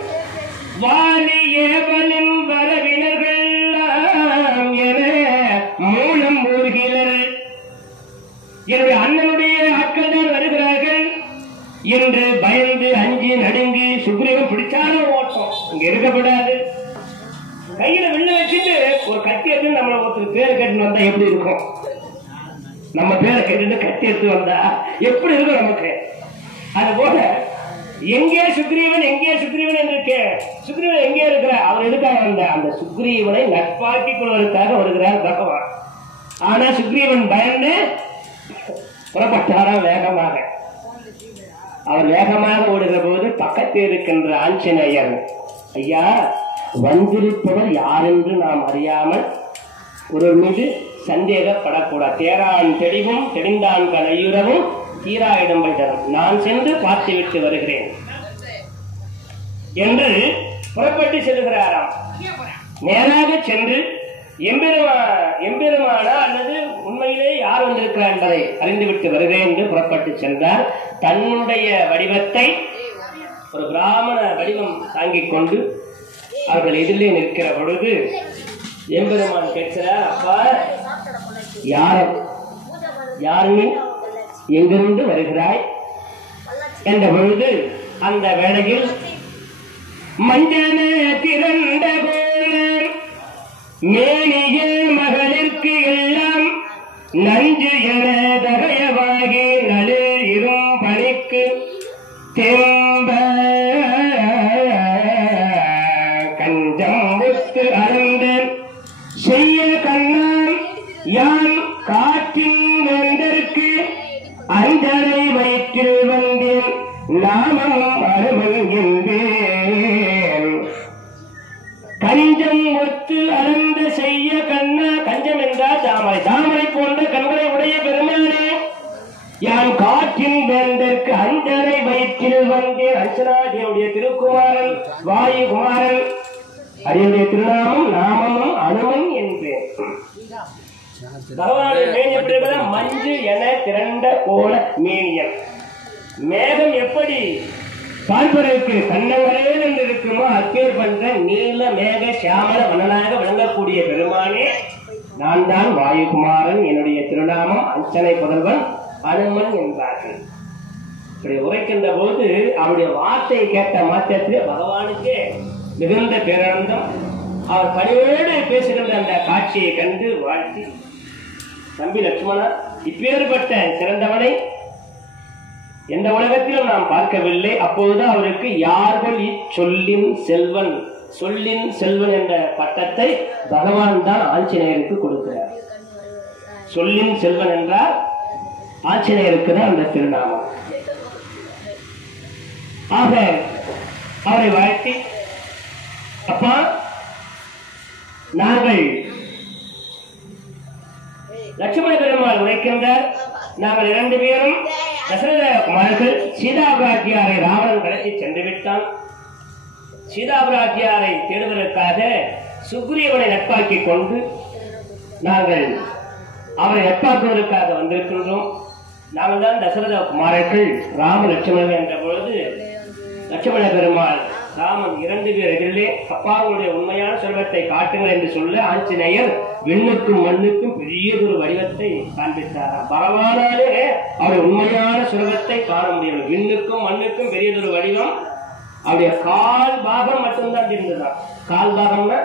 வாலியேவலின் வரவினர்கள் என மூலம் ஊர்கிறார், என்னுடைய அண்ணனுடைய ஆட்கள் தான் வருகிறார்கள் என்று பயந்து அஞ்சி நடுங்கி சுக்ரீவன் பிடிச்சாலும் ஓட்டம் இங்க இருக்கப்படாது. கையில வில்ல வச்சுட்டு ஒரு கத்தி எடுத்து நம்மள ஒருத்தர் பேரை கேட்டு வந்தா எப்படி இருக்கும்? நம்ம பேரை கேட்டு கத்தி எடுத்து வந்தா எப்படி இருக்கும் நமக்கு? அது போல எங்கே சுக்ரீவன், எங்கே சுக்ரீவன் என்று சுக்ரீவன் எங்கே இருக்கிறார்? அவர் எதுக்காக வந்த அந்த சுக்ரீவனை நட்பாக்கிக் கொள்வதற்காக வருகிறார் பகவான். ஆனா சுக்ரீவன் பயந்து புறப்பட்டாராம் வேகமாக. அவர் வேகமாக ஓடுகிற போது பக்கத்தில் இருக்கின்ற ஆஞ்சநேயர், ஐயா வந்திருப்பவர் யார் என்று நாம் அறியாமல் ஒரு மீது சந்தேகப்படக்கூடாது, தேரான் தெளிவும் தெளிந்தான் கலையுறவும் தீராயிடம் வைத்தரும், நான் சென்று பார்த்துவிட்டு வருகிறேன் என்று புறப்பட்டு செல்கிறாராம். நேராக சென்று எம்பெருமானா அல்லது உண்மையிலே யார் வந்திருக்கிறார் என்பதை அறிந்துவிட்டு வருகிறேன் என்று புறப்பட்டு சென்றார். தன்னுடைய வடிவத்தை ஒரு பிராமண வடிவம் தாங்கிக் கொண்டு அவர்கள் எதிரிலே நிற்கிற பொழுது எம்பெருமான் கேட்கிறார், அப்பா யார் நீ, எங்கிருந்து வருகிறாய் என்ற பொழுது அந்த வேளையில் மஞ்சன திரண்ட கோலர் மேனியில் மகளிருக்கு எல்லாம் நஞ்சு என தகையவாகி நலில் இரும் பணிக்கு தெம்ப கஞ்சம் முத்து அறந்த செய்ய கண்ணான் யான் காற்றின் வேந்தற்கு அஞ்சலை வயிற்றில் வந்தேன் நாமம் அருமல்கின்றேன். கஞ்சம் ஒத்து அறந்த செய்ய கண்ணா, கஞ்சம் என்றால் தாமரை, தாமரை போன்ற கண்களை உடைய பெருமானே, யான் காற்றின் வேந்தற்கு அஞ்சலை வயிற்றில் வந்தேன். அஞ்சனாதியுடைய திருக்குமாரன் வாயுகுமாரன், அடியுடைய திருநாமம் நாமமும் அனுமன் என்பேன். பகவானின் மேனி எப்படி இருப்பது? மஞ்சு என திரண்ட கோல மேனியன். மேகம் எப்படி பார்ப்பதற்கு கண்ணங்களே என்று இருக்குமோ அப்பேர் பண்ற நீல மேக சியாமல வனனாக விளங்கக்கூடிய பெருமானே, நான் தான் வாயுகுமாரன், என்னுடைய திருநாமம் அஞ்சனை புதல்வன் அனுமன் என்பார்கள். இப்படி உரைக்கின்ற போது அவருடைய வார்த்தையை கேட்ட மாத்திரத்திலே பகவானுக்கு மிகுந்த பேரானந்தம். அவர் பணியோடு பேசுகின்ற அந்த காட்சியை கண்டு வாழ்த்தி, தம்பி லட்சுமணா, இப்பேற்பட்ட சிறந்தவனை எந்த உலகத்திலும் நாம் பார்க்கவில்லை. அப்போதுதான் அவருக்கு யார்கள் சொல்லின் செல்வன், சொல்லின் செல்வன் என்ற பட்டத்தை பகவான் தான் ஆஞ்சநேயருக்கு கொடுக்கிறார். சொல்லின் செல்வன் என்றால் ஆஞ்சநேயருக்கு தான் அந்த திருநாமம். ஆக அவரை வாழ்த்தி, அப்பா நாங்கள் லட்சுமண பெருமாள் உரைக்கின்றார், நாங்கள் 2 பேரும் தசரத குமாரர்கள் சீதாபிராட்டியாரை ராவணன் கடத்தி சென்று விட்டான். சீதாபிராட்டியாரை தேடுவதற்காக சுக்ரீவனை நட்பாக்கிக் கொண்டு நாங்கள் அவரை நட்பாக்குவதற்காக வந்திருக்கின்றோம். நாங்கள் தான் தசரத குமாரர்கள் ராம லட்சுமணன் என்ற பொழுது லட்சுமண பெருமாள் ராமன் 2 பேர் எதிரிலே அப்பாவுடைய உண்மையான செல்வத்தை காட்டுங்கள் என்று சொல்ல ஆஞ்சநேயர் விண்ணுக்கும் மண்ணுக்கும் பெரியதொரு வடிவத்தை காண்பித்தார். பகவானாலே அவருடைய உண்மையான செல்வத்தை காண முடியவில்லை. விண்ணுக்கும் மண்ணுக்கும் பெரியதொரு வடிவம் அவருடைய கால் பாகம் மட்டும்தான் தெரிந்ததான். கால் பாகம்னா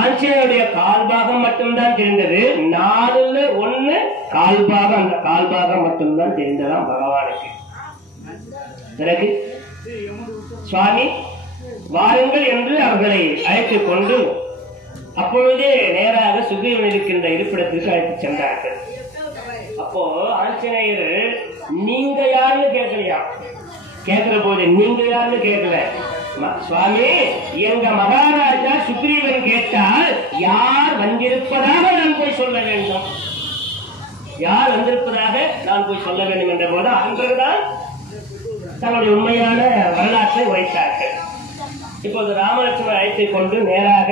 ஆஞ்சநேயருடைய கால் பாகம் மட்டும்தான் தெரிந்தது. 4ல் 1 கால் பாகம், அந்த கால் பாகம் மட்டும்தான் தெரிந்ததாம் பகவானுக்கு. பிறகு சுவாமி வாருங்கள் என்று அவர்களை அழைத்துக் கொண்டு அப்பொழுதே நேராக சுக்ரீவன் இருக்கின்ற இருப்பிடத்திற்கு அழைத்து சென்றார்கள். அப்போ ஆஞ்சநேயர் நீங்க யாருன்னு கேட்கலையா? கேட்கிற போது நீங்க யாருன்னு கேட்கல. சுவாமி, எங்க மகாராஜா சுக்ரீவன் கேட்டால் யார் வந்திருப்பதாக நான் போய் சொல்ல வேண்டும், யார் வந்திருப்பதாக நான் போய் சொல்ல வேண்டும் என்ற போது அன்றுதான் தன்னுடைய உண்மையான வரலாற்றை வைத்தார்கள். இப்போது ராமலட்சுமணன் அழைத்துக் கொண்டு நேராக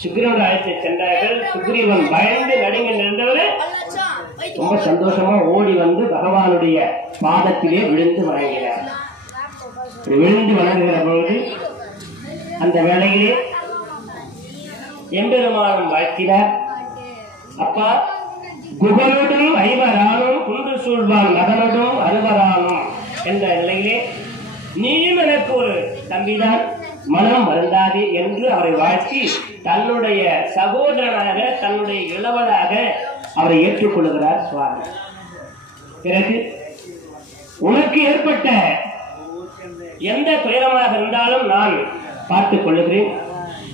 சுக்ரீவன் அழைத்து சென்றார்கள். சுக்ரீவன் பயந்து நடுங்கி நின்றவரை ரொம்ப சந்தோஷமா ஓடி வந்து பகவானுடைய பாதத்திலே விழுந்து வணங்கினார். விழுந்து வணங்குகிற பொழுது அந்த வேளையிலே எம்பெருமானும் வாழ்த்தினார். அப்பா, குகனுடும் ஐவரானும் குன்று சூழ்வான் மகனுடும் அறுவரானும் என்ற நிலையிலே நீயும் எனக்கு ஒரு தம்பிதான், மனம் வருந்தாதே என்று அவரை வாழ்த்தி தன்னுடைய சகோதரனாக தன்னுடைய இளவலாக அவரை ஏற்றுக்கொள்கிறார் சுவாமி. பிறகு உனக்கு ஏற்பட்ட எந்த துயரமாக இருந்தாலும் நான் பார்த்துக் கொள்ளுகிறேன்.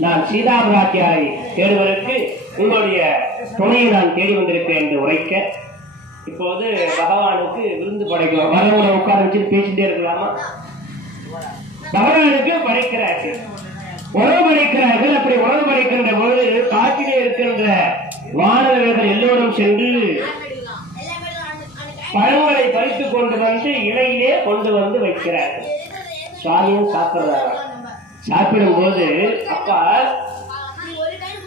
நான் சீதாபிராட்டியாரை தேடுவதற்கு உங்களுடைய துணையை நான் தேடி வந்திருக்கிறேன் என்று உரைக்க, இப்போது பகவானுக்கு விருந்து படைக்கிறோம். வரவங்களை உட்கார வச்சு பேசிட்டே இருக்கலாமா? பகவானுக்கு படைக்கிறார்கள், உணவு படைக்கிறார்கள். அப்படி உணவு படைக்கின்ற பொழுது காட்டிலே இருக்கின்ற வானவர்கள் எல்லோரும் சென்று பழங்களை பறித்துக் கொண்டு வந்து இலையிலே கொண்டு வந்து வைக்கிறார்கள். சுவாமியும் சாப்பிடுறாங்க. சாப்பிடும் போது அப்பா,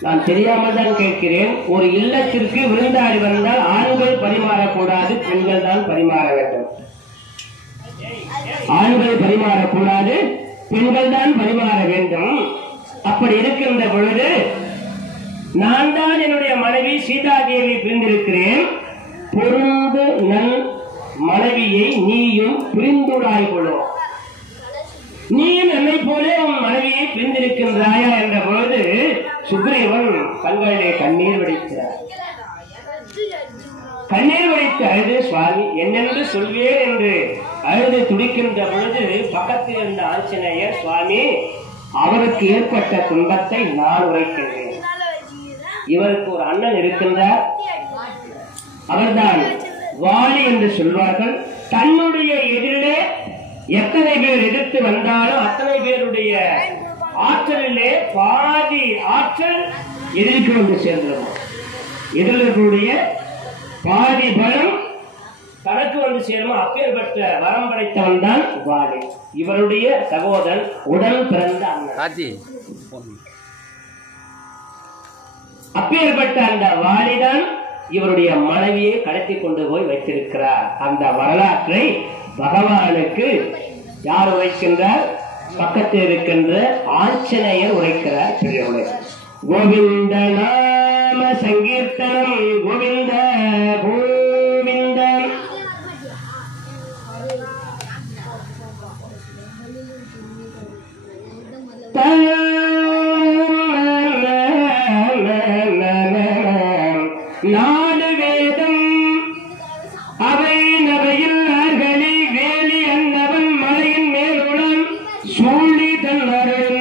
நான் தெரியாமல் தான் கேட்கிறேன், ஒரு இல்லத்திற்கு விருந்தாடி வந்தால் ஆண்கள் பரிமாறக்கூடாது, பெண்கள் தான் பரிமாற வேண்டும். ஆண்கள் பரிமாறக்கூடாது, பெண்கள் தான் பரிமாற வேண்டும். அப்படி இருக்கின்ற பொழுது நான் தான் என்னுடைய மனைவி சீதாதேவி பிரிந்திருக்கிறேன். பொருந்து நன் மனைவியை நீயும் பிரிந்துடாய் கொள்ளோ, நீயும் என்னை போல உன் மனைவியை பிரிந்திருக்கின்றாயா என்ற பொழுது சுக்ரீவன் கண்களிலே கண்ணீர் வடிக்கிறார். கண்ணீர் வடித்து அழுது, சுவாமி என்னென்று சொல்வேன் என்று அழுது துடிக்கின்ற பொழுது பக்கத்தில் இருந்த ஆஞ்சநேயர், சுவாமி அவருக்கு ஏற்பட்ட துன்பத்தை நான் உரைக்கின்றேன். இவருக்கு ஒரு அண்ணன் இருக்கின்றார், அவர்தான் வாலி என்று சொல்வார்கள். தன்னுடைய எதிரிலே எத்தனை பேர் எதிர்த்து வந்தாலும் அத்தனை பேருடைய ஆற்றலிலே பாதி ஆற்றல் எதிர்க்கு வந்து சேர்ந்தோம். எதிர்களுடைய பாதி பலம் தனக்கு வந்து சேரும். அப்பேற்பட்ட வரம் படைத்தவன் தான் வாலி. இவருடைய சகோதரன் உடன் பிறந்த அண்ணன். அப்பேற்பட்ட அந்த வாலிதான் இவருடைய மனைவியை கடத்தி கொண்டு போய் வைத்திருக்கிறார். அந்த வரலாற்றை பகவானுக்கு யார் உரைக்கின்றார்? பக்கத்தில் இருக்கின்ற ஆஞ்சநேயர் உரைக்கிறார். பெரியவளை கோவிந்த நாம சங்கீர்த்தனம் கோவிந்த கோவிந்த. நாடு வேதம் அவை நவையில் ஆர்களி வேலி அன்னவன் மலையின் மேலுடன் சூழி தன் அருள்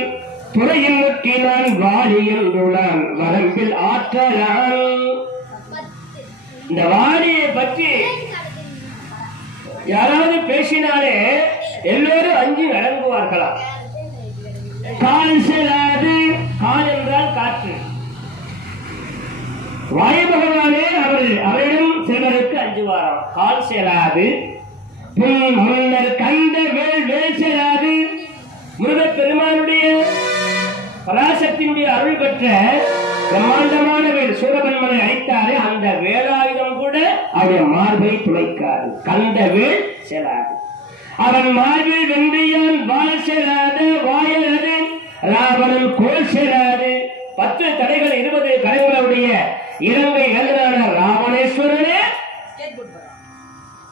துறையின் முற்றினான் வாலி என்றுடன் வரம்பில் ஆற்றலான். இந்த வாலியை பற்றி யாராவது பேசினாலே எல்லோரும் அஞ்சி நடங்குவார்களாம். கால் செல்லாது, கால் என்றால் காற்று. வாயு பகவானே அவரிடம் செல்வதற்கு அஞ்சுவாராம். கால் செல்லாது, முன்னர் கண்ட வேல் செல்லாது. முருகப் பெருமானுடைய பராசக்தியினுடைய அருள் பெற்ற பிரம்மாண்டமான வேல் சூரபன்மனை அழைத்தாரே, அந்த வேலாயுதம் கூட கூட அவருடைய மார்பை துளைக்காது, கண்டவேள் செல்லாது. அவன் மார்பில் வென்றியான் வாழ செல்லாது, வாயலது ராவணன் கோல் செல்லாது. 10 தடைகள் 20 கடைகளுடைய இலங்கை வேந்தனான ராவணேஸ்வரனே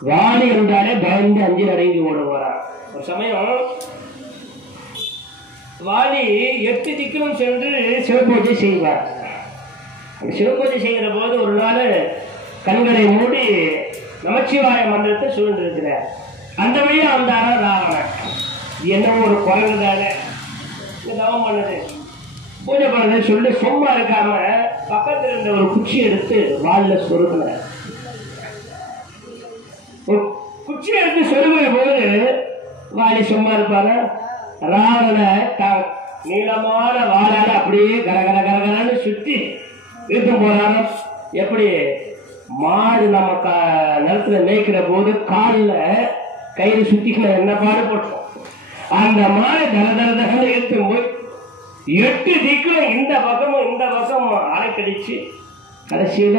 வாணி என்றாலே பயந்து அஞ்சு அடங்கி ஓடுவாரான். ஒரு சமயம் வாணி 8 திக்கிலும் சென்று சிவபூஜை செய்வார். சிவபூஜை செய்கிற போது ஒரு நாள் கண்களை மூடி நமச்சிவாய மந்திரத்தை சூழ்ந்திருக்கிறார். அந்த வழியா வந்தாரா ராவணன். என்னவோ ஒரு குரங்குதானே தவம் பண்ணது, பூஜை பண்ணது சொல்லி சும்மா இருக்காம பக்கத்தில் இருந்த ஒரு குச்சி எடுத்து வால்ல சொருகினார். ஒரு குச்சி எடுத்து சொருகிற போது வாலி சும்மா இருப்பாரு. ராவண நீளமான வாழால அப்படியே கரகர கரகரன்னு சுத்தி இழுத்து போறாங்க. எப்படி மாடு நம்ம நிலத்துல மேய்க்கிற போது காலில் கயிறு சுத்திக்கணும், என்ன பாடு போட்டோம். அந்த மாடு தர தர தர இழுத்து போய் 8 திக்கும் இந்த பக்கமும் அலைக்கடிச்சு கடைசியில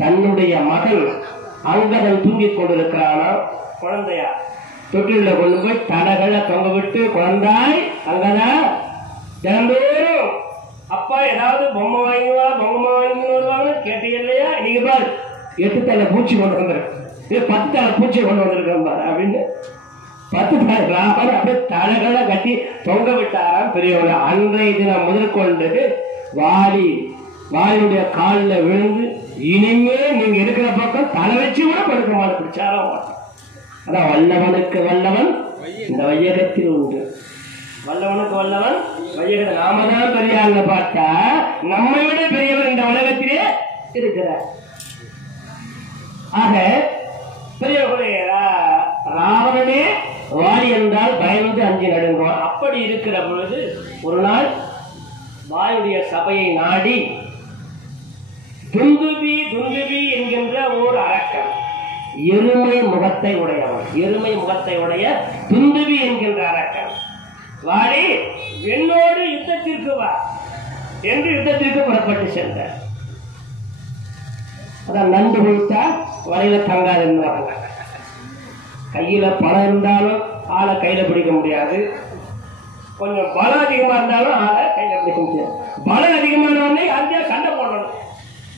தன்னுடைய மகன் அங்கதன் தூங்கிக் கொண்டிருக்கிறானா, குழந்தையா தொட்டில கொண்டு போய் தடகளை தொங்க விட்டு, குழந்தாய் அங்கதா தினந்தோறும் அப்பா ஏதாவது பொம்மை வாங்கி வருவாங்க கேட்டீங்க இல்லையா, நீங்க பாரு 8 தலை பூச்சி கொண்டு வந்திருக்கு, 10 தலை பூச்சி கொண்டு வந்திருக்கேன் பாரு அப்படின்னு 10 தலை ராமன் அப்படியே தடைகளை கட்டி தொங்க விட்டாராம் பெரியவங்க. அன்றைய தினம் முதற்கொண்டு வாலியுடைய காலில் விழுந்து, இனிமே நீங்க இருக்கிற பக்கம் தலை வச்சு கூட படுக்க மாட்டேன், பிடிச்சாரோ மாட்டோம். அதான் வல்லவனுக்கு வல்லவன் இந்த வையகத்தில் உண்டு. வல்லவனுக்கு வல்லவன் வையகத்தில். நாம தான் பெரியார்னு பார்த்தா நம்மை விட பெரியவர் இந்த உலகத்திலே இருக்கிறார். ஆக பெரியவர்களுடைய ராவணனே வாலி என்றால் பயந்து அஞ்சு நடுங்குவான். அப்படி இருக்கிற பொழுது ஒரு நாள் வாலியுடைய சபையை நாடி துந்துபி என்கின்ற ஓர் அரக்கன், எருமை முகத்தை உடைய துந்துபி என்கின்ற அரக்கன், வாலி என்னோடு யுத்தத்திற்கு வா என்று யுத்தத்திற்கு புறப்பட்டு சென்றார். அதான் நண்டு கொடுத்தா வரையில தங்காதுன்னு, கையில பணம் இருந்தாலும் ஆளை கையில பிடிக்க முடியாது, கொஞ்சம் பலம் அதிகமா இருந்தாலும் ஆளை கையில பிடிக்க முடியாது. பலம் அதிகமானவனே யாருக்கா சண்டை போடணும்,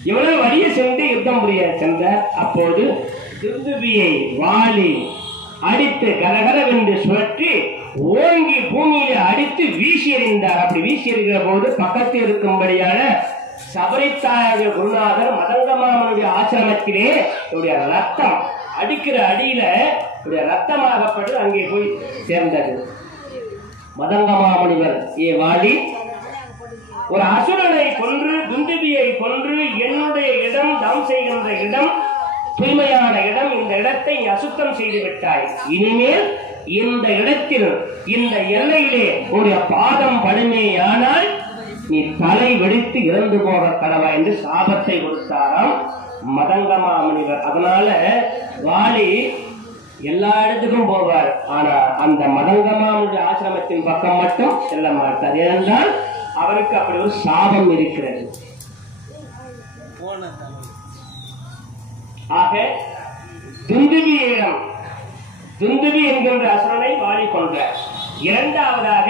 இவ்வளவு வழிய சென்று யுத்தம் புரிய சென்றார். அப்போது துந்துபியை வாலி அடித்து கரகரவென்று சுழற்றி ஓங்கி பூமியில அடித்து வீசி எறிந்தார். அப்படி வீசி எறிகிற போது பக்கத்தில் இருக்கும்படியான சபரித்தாய குருநாதர் மதங்கமாமனுடைய ஆசிரமத்திலே ரத்தம் அடிக்கிற அடியில ரத்தமாகப்பட்டு அங்கே போய் சேர்ந்தது. மதங்கமாமணிவர் ஏ வாலி, ஒரு அசுரனை கொன்று துந்துபியை கொன்று என்னுடைய இடம் தம் செய்கின்ற இடம் தூய்மையான இடம், இந்த இடத்தை அசுத்தம் செய்து விட்டாய். இனிமேல் இந்த இடத்தில் இந்த எல்லையிலே உடைய பாதம் படுமையானால் நீ தலை வெடித்து இறந்து போக கடவா என்று சாபத்தை கொடுத்தாராம் மதங்கமா முனிவர். அதனால வாலி எல்லா இடத்துக்கும் போவார், ஆனா அந்த மதங்கமாவுடைய ஆசிரமத்தின் பக்கம் மட்டும் செல்ல மாட்டார். ஏனென்றால் அவருக்கு அப்படி ஒரு சாபம் இருக்கிறது. ஆக துந்துபி என்கின்ற அசுரனை வாலி கொன்றார். இரண்டாவதாக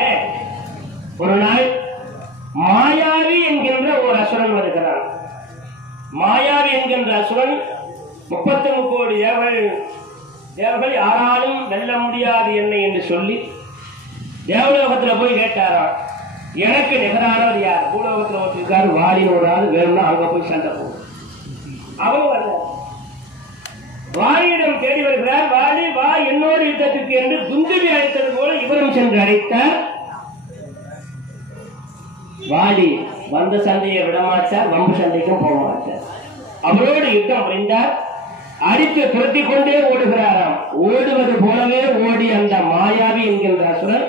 ஒரு நாள் மாயாவி என்கின்ற ஒரு அசுரன் வருகிறான். மாயாவி என்கின்ற அசுரன் 33 கோடி தேவர்கள் யாராலும் வெல்ல முடியாது என்னை என்று சொல்லி தேவலோகத்தில் போய் கேட்டாராம், எனக்கு நிகரானவர் யார்? பூலோகத்தில் வச்சிருக்காரு வாலினோடாது வேணும்னா அங்க போய் சண்டை போகும். அவன் வரல, வாலியிடம் தேடி வருகிறார். வாலி வா என்னோடு யுத்தத்துக்கு என்று துந்துபி அழைத்தது போல இவரும் சென்று அழைத்தார். வாலி வந்த சண்டையை விடமாட்டார், வம்பு சண்டைக்கும் போக மாட்டார். அவரோடு யுத்தம் புரிந்தார். அடித்து துரத்தி கொண்டே ஓடுகிறாராம். ஓடுவது போலவே ஓடி அந்த மாயாவி என்கின்ற அசுரன்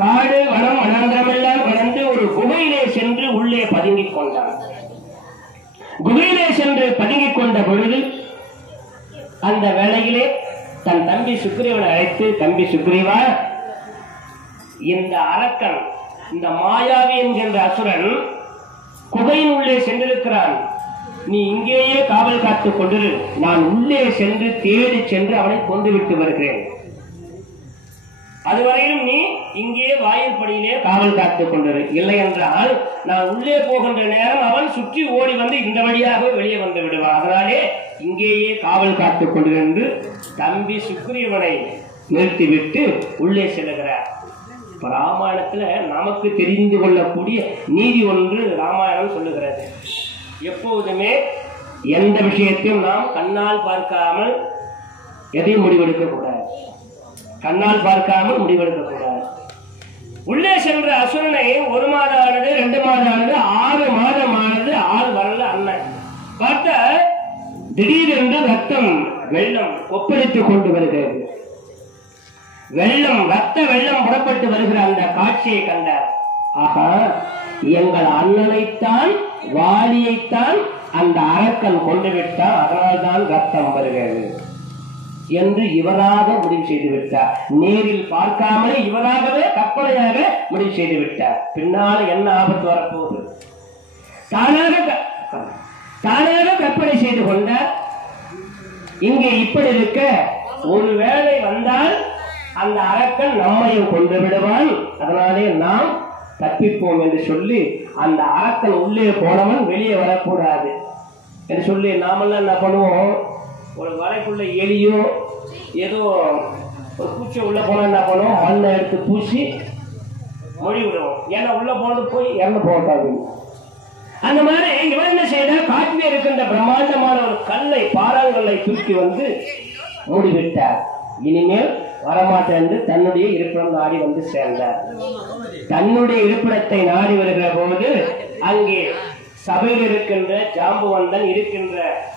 காடு வனம் வனாந்திரமெல்லாம் கடந்து ஒரு குகையிலே சென்று உள்ளே பதுங்கிக் கொண்டான். குகையிலே சென்று பதுங்கிக் கொண்ட பொழுது அந்த வேளையிலே தன் தம்பி சுக்ரீவனை அழைத்து, தம்பி சுக்ரீவா, இந்த அரக்கன் இந்த மாயாவி என்கின்ற அசுரன் குகையின் உள்ளே சென்றிருக்கிறான், நீ இங்கேயே காவல் காத்துக் கொண்டிரு, நான் உள்ளே சென்று தேடி சென்று அவனை கொண்டு விட்டு வருகிறேன். அதுவரையிலும் நீ இங்கே வாயிற்படியிலே காவல் காத்துக் கொண்டிரு. இல்லை என்றால் நான் உள்ளே போகின்ற நேரம் அவன் சுற்றி ஓடி வந்து இந்த வழியாக வெளியே வந்து விடுவான். அதனாலே இங்கேயே காவல் காத்துக் கொண்டு என்று தம்பி சுக்ரீவனை நிறுத்திவிட்டு உள்ளே செல்லுகிறார். ராமாயணத்துல நமக்கு தெரிந்து கொள்ளக்கூடிய நீதி ஒன்று ராமாயணம் சொல்லுகிறது. எப்போதுமே எந்த விஷயத்தையும் நாம் கண்ணால் பார்க்காமல் எதையும் முடிவெடுக்க கூடாது. கண்ணால் பார்க்காமல் முடிவெடுக்க கூடாது. உள்ளே சென்ற அசுரனை 1 மாதம் ஆனது, 2 மாதம் ஆனது, 6 மாதம் ஆனது, ஆள் வரல. அண்ணன் பார்த்த திடீரென்று ரத்தம் வெள்ளம் கொப்பளித்துக் கொண்டு வருகிறது. வெள்ளம் ரத்த வெள்ளம் புறப்பட்டு வருகிற அந்த காட்சியை கண்டார். ஆகா, எங்கள் அண்ணனைத்தான் வாலியைத்தான் அந்த அரக்கன் கொண்டு விட்டான், அதனால்தான் ரத்தம் வருகிறது என்று இவராக முடிவு செய்து விட்டார். நேரில் பார்க்காமலே இவராகவே கற்பனையாக முடிவு செய்து விட்டார். பின்னால் என்ன ஆபத்து வரப்போகுது? தானாக கற்பனை செய்து கொண்டார். இங்கே இப்படி இருக்க, ஒரு வேளை வந்தால் அந்த அரக்கன் நம்மையும் கொண்டு விடுவான், அதனாலே நாம் தப்பிப்போம் என்று சொல்லி அந்த அரக்கன் உள்ளே போனவன் வெளியே வரக்கூடாது என்று சொல்லி நாமெல்லாம் என்ன பண்ணுவோம்? ஒரு வலைக்குள்ள எலியோ ஏதோ ஒரு பூச்சி உள்ள போனா என்ன பண்ணுவோம்? மண்ணை எடுத்து பூசி மொழி விடுவோம். ஏன்னா உள்ள போனது போய் இறந்து போகாது. அந்த மாதிரி இவன் என்ன செய்த, காட்டிலே இருக்கின்ற பிரம்மாண்டமான ஒரு கல்லை, பாறாங்கல்லை தூக்கி வந்து மூடிவிட்டார். இனிமேல் வரமாட்டேன் என்று தன்னுடைய இருப்பிடம் நாடி வந்து சேர்ந்தார். தன்னுடைய இருப்பிடத்தை நாடி வருகிற போது அங்கே சபையில் இருக்கின்ற ஜாம்புவந்தன் இருக்கின்ற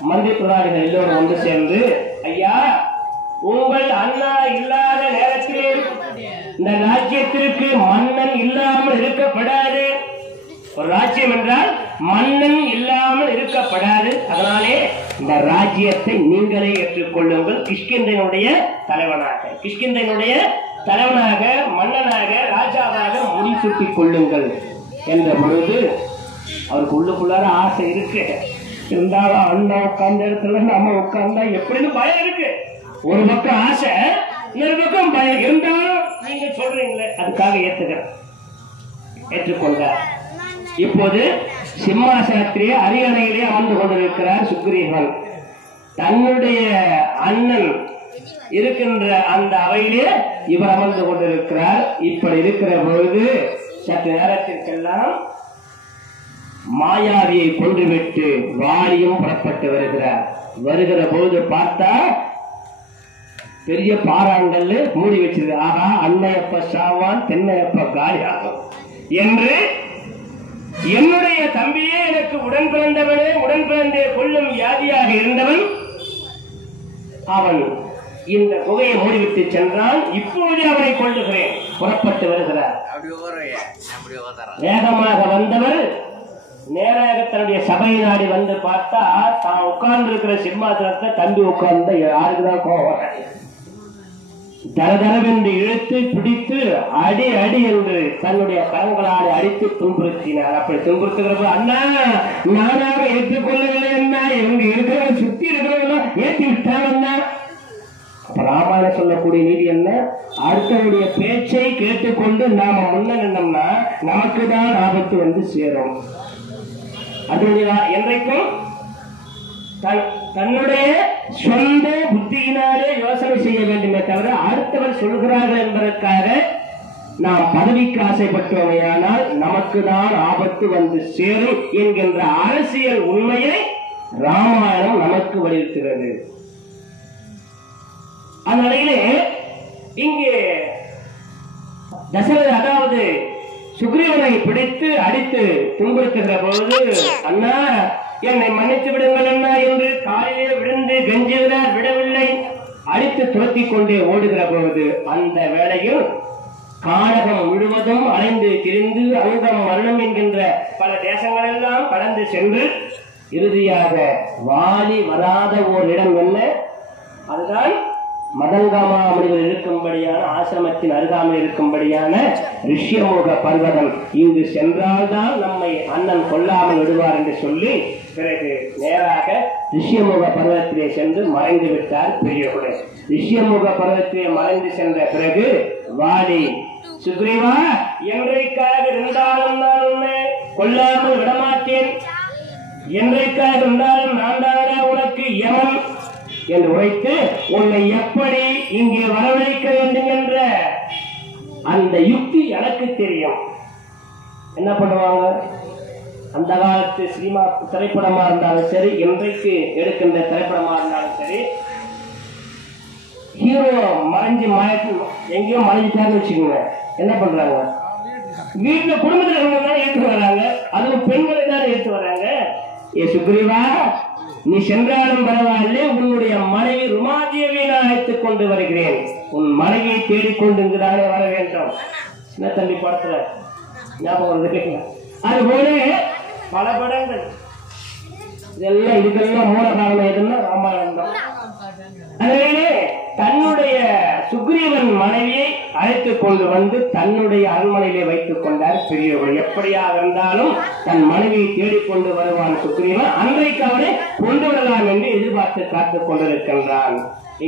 மந்திரி பிரதானிகள் எல்லோரும் வந்து சேர்ந்து, ஐயா, உங்கள் அண்ணா இல்லாத நேரத்திலே இந்த ராஜ்யத்திற்கு மன்னன் இல்லாமல் இருக்கப்படாது. ஒரு ராஜ்யம் என்றால் மன்னன் இல்லாமல் இருக்கப்படாது. அதனாலே இந்த ராஜ்யத்தை நீங்களே ஏற்றுக்கொள்ளுங்கள். கிஷ்கிந்தனுடைய தலைவனாக மன்னனாக ராஜாவாக முடிசூட்டிக் கொள்ளுங்கள் என்ற பொழுது அவருக்கு உள்ளுக்குள்ளார ஆசை இருக்கு. இருந்தாலும் அண்ணா உட்கார்ந்த இடத்துல நம்ம உட்கார்ந்தா எப்படின்னு பயம் இருக்கு. ஒரு பக்கம் ஆசை, இன்னொரு பக்கம் பயம். இருந்தாலும் நீங்க சொல்றீங்களே, அதுக்காக ஏற்றுக்கொண்டார். இப்போது சிம்மாசனத்திலே அரியணையிலே அமர்ந்து கொண்டிருக்கிறார் சுக்ரீவன். தன்னுடைய அண்ணன் இருக்கின்ற அந்த அவையிலே இவர் அமர்ந்து கொண்டிருக்கிறார். இப்படி இருக்கிற பொழுது சற்று நேரத்திற்கெல்லாம் மாயாவியை கொன்றுவிட்டு வாலியும் புறப்பட்டு வருகிறார். வருகிற போது பார்த்தா பெரிய பாறாங்கல்ல மூடி வச்சிருக்கு. ஆகா, அன்னையப்ப சாவான், தென்னையப்ப காலியாகும் என்று என்னுடைய தம்பியே, எனக்கு உடன் பிறந்தவனே, உடன் பிறந்தே கொள்ளும் வியாதியாக இருந்தவன் அவன் இந்த குகையை மூடிவிட்டு சென்றான். இப்போது அவனை கொள்ளுகிறேன். புறப்பட்டு வருகிறார். வேகமாக வந்தவர் நேராக தன்னுடைய சபை நாடி வந்து பார்த்தா, தான் உட்கார்ந்து இருக்கிற சிம்மாசனத்தை தம்பி உட்கார்ந்த யாருக்குதான் கோவம். தரதரவென்று இழுத்து பிடித்து அடி அடி என்று தன்னுடைய கரங்களால் அடித்து துன்புறுத்தினார். அப்படி துன்புறுத்துகிற போது, அண்ணா, நானாக ஏற்றுக்கொள்ளவில்லை அண்ணா, இவங்க இருக்கிறவங்க சுத்தி இருக்கிறவங்க ஏற்றி விட்டாங்கன்னா. ராமாயணம் சொல்லக்கூடிய நீதி என்ன? அடுத்தவருடைய பேச்சை கேட்டுக்கொண்டு நாம முன்ன நின்னோம்னா நமக்கு தான் ஆபத்து வந்து சேரும். அது என்றைக்கும் தன்னுடைய சொந்த புத்தியினாலே யோசனை செய்ய வேண்டுமே தவிர அடுத்தவர் சொல்கிறார்கள் என்பதற்காக நாம் பதவிக்கு ஆசைப்பட்டோமையானால் நமக்கு தான் ஆபத்து வந்து சேரும் என்கின்ற அரசியல் உண்மையை ராமாயணம் நமக்கு வலியுறுத்துகிறது. அந்த நிலையிலே இங்கே தசரத, அதாவது சுக்ரீவனை பிடித்து அடித்து துன்புறுத்துகிற பொழுது, அண்ணா என்னை மன்னித்து விடுங்கள் அண்ணா என்று காலிலே விழுந்து கெஞ்சுகிறார். விடவில்லை. அடித்து துரத்தி கொண்டே ஓடுகிற பொழுது அந்த வேளையில் கானகம் முழுவதும் அலைந்து திரிந்து அங்கம் மரணம் என்கின்ற பல தேசங்கள் எல்லாம் கடந்து சென்று இறுதியாக வாலி வராத ஓர் இடம் என்ன? அதுதான் மதங்காமா முனிவர் இருக்கும்படியான ஆசிரமத்தின் அருகாமல் இருக்கும்படியான ரிஷ்யமுக பர்வதம் இங்கு சென்றால்தான் நம்மை அண்ணன் கொல்லாமல் விடுவார் என்று சொல்லி பிறகு நேராக ரிஷ்யமுக பர்வதத்திலே சென்று மறைந்து விட்டார் பெரியவர்களே. ரிஷ்யமுக பர்வதத்திலே மறைந்து சென்ற பிறகு வாலி சுக்ரீவா, என்றைக்காக இருந்தாலும் நான் உன்னை கொல்லாமல் விடமாட்டேன், என்றைக்காக இருந்தாலும் நான் தானே உனக்கு யமன் என்று உரைத்து உன்னை எப்படி இங்கே வரவழைக்க வேண்டும் என்ற அந்த யுக்தி எனக்கு தெரியும். என்ன பண்ணுவாங்க, அந்த காலத்து சினிமா திரைப்படமா இருந்தாலும் சரி, இன்றைக்கு எடுக்கின்ற திரைப்படமா இருந்தாலும் சரி, ஹீரோ மறைஞ்சு எங்கேயோ மறைஞ்சிட்டாருன்னு வச்சுக்கோங்க, என்ன பண்றாங்க, வீட்டுல குடும்பத்தில் தான் ஏற்று வர்றாங்க, அதுவும் பெண்களை தான் ஏற்று வர்றாங்க. ஏ சுக்ரீவா, நீ சென்றாலும் பரவாயில்லை, உன்னுடைய மனைவி ருமாதேவியை நான் அழைத்துக் கொண்டு வருகிறேன், உன் மனைவியை தேடிக்கொண்டு இங்குதானே வர வேண்டும். சின்ன தம்பி படத்துல ஞாபகம் வருது. அதுபோல பல படங்கள், இதுக்கெல்லாம் மூல காரணம் எதுன்னா ராமாயணம் தான். அதனாலே தன்னுடைய சுக்ரீவன் மனைவியை அழைத்துக் கொண்டு வந்து தன்னுடைய அரண்மனையிலே வைத்துக் கொண்டார் பெரியவர். எப்படியாக இருந்தாலும் தன் மனைவியை தேடிக்கொண்டு வருவான் சுக்ரீவன், அன்றைக்கு அவனை கொண்டு வரலாம் என்று எதிர்பார்த்து காத்துக் கொண்டிருக்கின்றான்.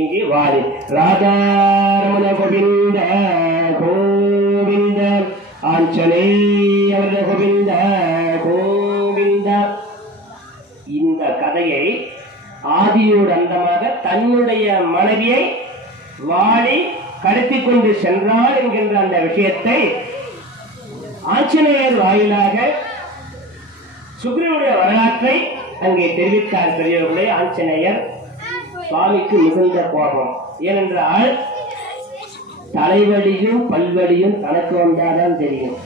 இங்கே வாரி ராஜாரமண கோவிந்த கோவிந்த ஆஞ்சநேய கோவிந்த கோவிந்த. இந்த கதையை ஆதியோடு அந்தமாக தன்னுடைய மனைவியை வாலி கடத்தி கொண்டு சென்றார் என்கின்ற அந்த விஷயத்தை ஆஞ்சநேயர் வாயிலாக சுக்ரீவனுடைய வரலாற்றை அங்கே தெரிவித்தார் பெரியவர்களே. ஆஞ்சநேயர் சுவாமிக்கு மிகுந்த கோபம். ஏனென்றால் தலைவலியும் பல்வலியும் தனக்கு வந்தால்தான் தெரியும்,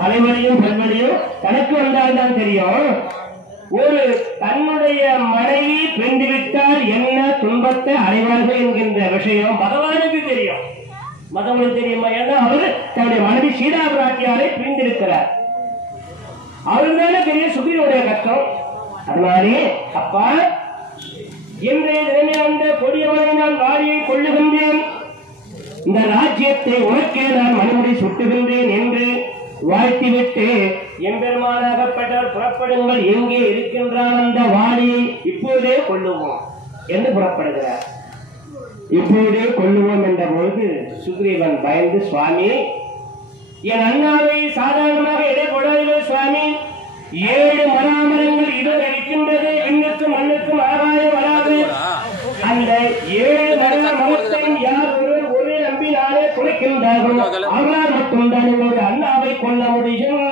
தலைவலியும் பல்வலியும் தனக்கு வந்தால்தான் தெரியும். ஒரு தன்னுடைய மனைவி பெண்டுவிட்டால் என்ன துன்பத்தை அடைவார்கள் என்கின்ற விஷயம் பகவானுக்கு தெரியும். மதவனுக்கு தெரியுமா? ஏன்னா அவர் தன்னுடைய மனைவி சீதாபிராட்டியாரை பிரிந்திருக்கிறார். அவருக்குதானே பெரிய சுக்ரீவனுடைய கஷ்டம். அதனாலே அப்பா, இன்றைய தினமே அந்த கொடியவனை நான் வாரியை கொள்ளுகின்றேன், இந்த ராஜ்யத்தை உனக்கே நான் மறுபடி சுட்டுகின்றேன் என்று வாழ்த்திவிட்டு எம்பெருமானாகப்பட்டால் புறப்படுங்கள், எங்கே இருக்கின்றான் அந்த வாலியை இப்போதே கொள்ளுவோம் என்று புறப்படுகிறார். இப்போதே கொள்ளுவோம் என்ற பொழுது சுக்ரீவன் பயந்து, சுவாமி என் அண்ணாவை சாதாரணமாக எடை போடாதீர்கள் சுவாமி, 7 மராமரங்கள் இதோ இருக்கின்றது, விண்ணுக்கும் மண்ணுக்கும் ஆகாயம் வராது, அந்த 7 மரத்தையும் யார் ஒரே நம்பி நானே குறைக்கின்றார்கள், அவரால் மட்டும்தான் உங்களுடைய அண்ணாவை கொள்ள முடியும்.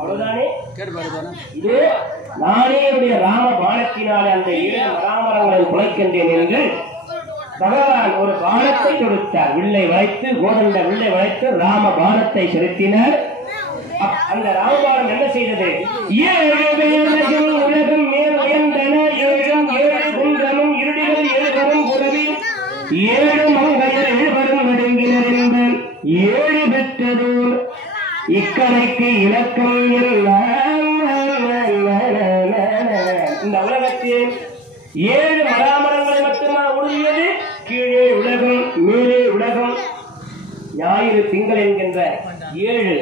அவ்வளவுதானே? இது நானே என்னுடைய ராம பானத்தினாலே அந்த 7 மராமரங்களை குலைக்கின்றேன் என்று பகவான் ஒரு பானத்தை கொடுத்தார். வில்லை வளைத்து, கோதண்ட வில்லை வளைத்து ராம பானத்தை செலுத்தினார். அந்த ராமபானம் என்ன செய்தது? 7 உலகம் மேல் உயர்ந்தன, 7 குன்றமும் இருடிகள் 7 புலவி 7 மங்கையர் 7 நடுங்கினர் என்பர் 7 பெற்றதோர் இக்கரைக்கு இலக்கம் எல்லாம். இந்த உலகத்தில் 7 மராமரங்களை மட்டுமா உறுதியது? கீழே உலகம், மேலே உலகம், ஞாயிறு திங்கள் என்கின்ற 7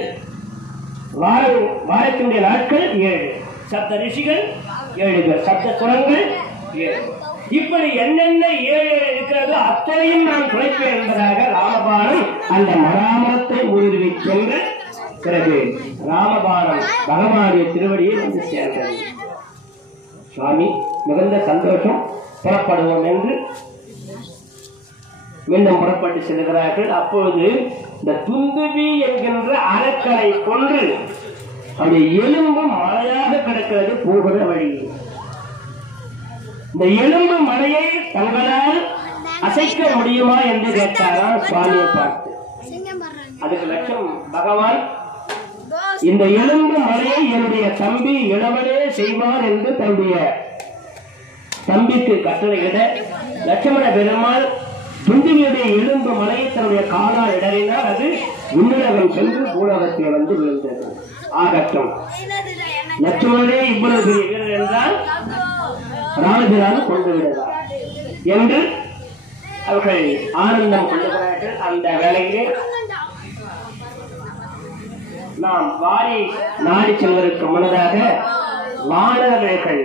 வாரத்தினுடைய நாட்கள் 7, சப்த ரிஷிகள் 7 பேர், சப்த குரங்கள் 7. இப்படி என்னென்ன 7 இருக்கிறதோ அத்தனையும் நான் குறைப்பேன் என்பதாக ராமபானம் அந்த மராமரத்தை ஊடுருவி சென்று பிறகு ராமபானம் பகவானுடைய திருவடியை வந்து சேர்ந்தது. சுவாமி மிகுந்த சந்தோஷம், புறப்படுவோம் என்று மீண்டும் புறப்பட்டு செல்கிறார்கள். அப்பொழுது இந்த துந்துவி என்கின்ற அரக்கனை கொன்று அந்த எலும்பு மலையாக கிடக்கிறது போகிற வழி. இந்த எலும்பு மலையை தங்களால் அசைக்க முடியுமா என்று கேட்டாராம் சுவாமியை பார்த்து. அதுக்கு லட்சம் பகவான், இந்த எலும்பு மலையை என்னுடைய தம்பி இளவனே செய்வார் என்று தன்னுடைய தம்பிக்கு கட்டளையிட லட்சுமண பெருமாள் துந்துவியுடைய எலும்பு மலையை தன்னுடைய காலால் இடறினார். அது விண்ணுலகம் சென்று பூலகத்தில் வந்து விழுந்தது. ஆகட்டும், லட்சுமணே இவ்வளவு பெரிய வீரர் என்றால் ராமபிரான் கொண்டு விடுவார் என்று அவர்கள் ஆனந்தம் கொள்ளுகிறார்கள். அந்த வேளையிலே நாம் வாரி நாடி செல்வதற்கு முன்னதாக வானவர்கள்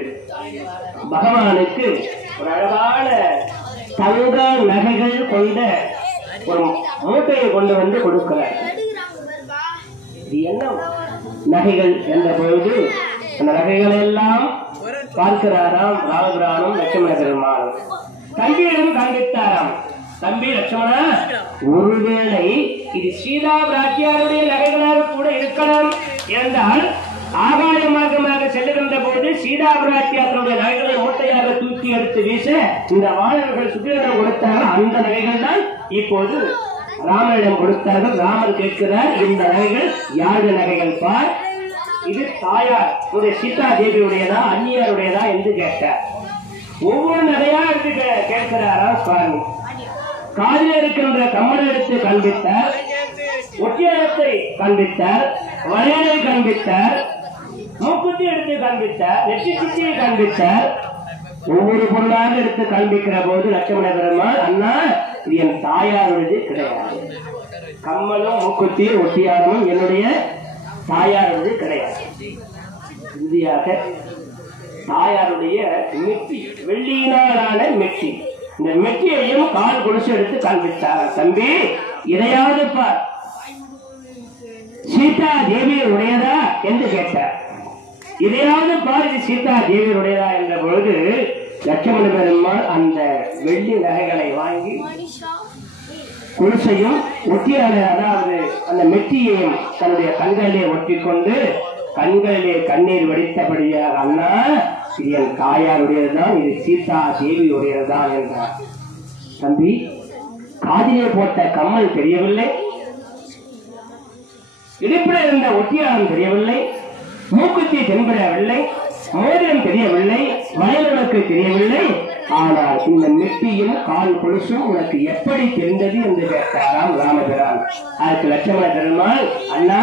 பகவானுக்கு ஒரு அழகான தங்க நகைகள் கொண்ட ஒரு மூட்டையை கொண்டு வந்து கொடுக்கிறார். இது என்ன நகைகள் என்ற பொழுது அந்த நகைகள் எல்லாம் பார்க்கிறாராம் ராமபிரானும் லட்சுமண பெருமானும். தம்பியிடம் காண்பித்தாராம், தம்பி லட்சுமணா, ஒருவேளை இது சீதா பிராட்டியாருடைய நகைகளாக கூட இருக்கலாம் என்றால் ஆகாய மார்க்கமாக செல்லுகின்ற போது சீதா பிராட்டியாருடைய நகைகளை மூட்டையாக தூக்கி எடுத்து வீச இந்த வானவர்கள் சுக்கிரனிடம் கொடுத்தார்கள். அந்த நகைகள் தான் இப்போது ராமனிடம் கொடுத்தார்கள். ராமன் கேட்கிறார், இந்த நகைகள் யாருடைய நகைகள் பார், இது தாயார் சீதா தேவியுடையதா அந்நியாருடையதா என்று கேட்டார். ஒவ்வொரு நகையா எடுத்து கேட்கிறாரா சுவாமி. காதில் இருக்கின்ற கம்மலை எடுத்து காண்பித்தார், ஒட்டியாரத்தை காண்பித்தார், வளையலை காண்பித்தார், மூக்குத்தி எடுத்து காண்பித்தார், நெற்றி குச்சியை காண்பித்தார். ஒவ்வொரு பொருளாக எடுத்து காண்பிக்கிற போது லட்சுமண பெருமாள், அண்ணா இது என் தாயாருடையது கிடையாது, கம்மலும் மூக்குத்தியும் ஒட்டியாரமும் என்னுடைய தாயாருடையது கிடையாது. இறுதியாக தாயாருடைய மெட்டி, வெள்ளியினாலான மெட்டி, இந்த மெட்டியையும் கால் கொலுசு எடுத்து காண்பித்தார். தம்பி, இதையாவது பார், சீதா தேவியருடையதா என்று கேட்டார். இதையாவது பார், இது சீதா தேவியருடையதா என்ற பொழுது லட்சுமண பெருமாள் அந்த வெள்ளி நகைகளை வாங்கி கொலுசையும் ஒட்டியான, அதாவது அந்த மெட்டியையும் தன்னுடைய கண்களிலே ஒட்டிக்கொண்டு கண்களிலே கண்ணீர் வடித்தபடியாக, அண்ணா இது என் தாயாருடையதுதான், இது சீதா தேவியுடையதுதான் என்றார். தம்பி, காதிலே போட்ட கம்மல் தெரியவில்லை, இடுப்பில் இருந்த ஒட்டியாரம் தெரியவில்லை, மூக்குத்தி தென்படவில்லை, மோதிரம் தெரியவில்லை, வயலுக்கு தெரியவில்லை, ஆனால் இந்த மெட்டியும் கால் கொலுசும் உனக்கு எப்படி தெரிந்தது என்று கேட்டாராம் ராமபிரான். அதற்கு லட்சுமண பெருமாள், அண்ணா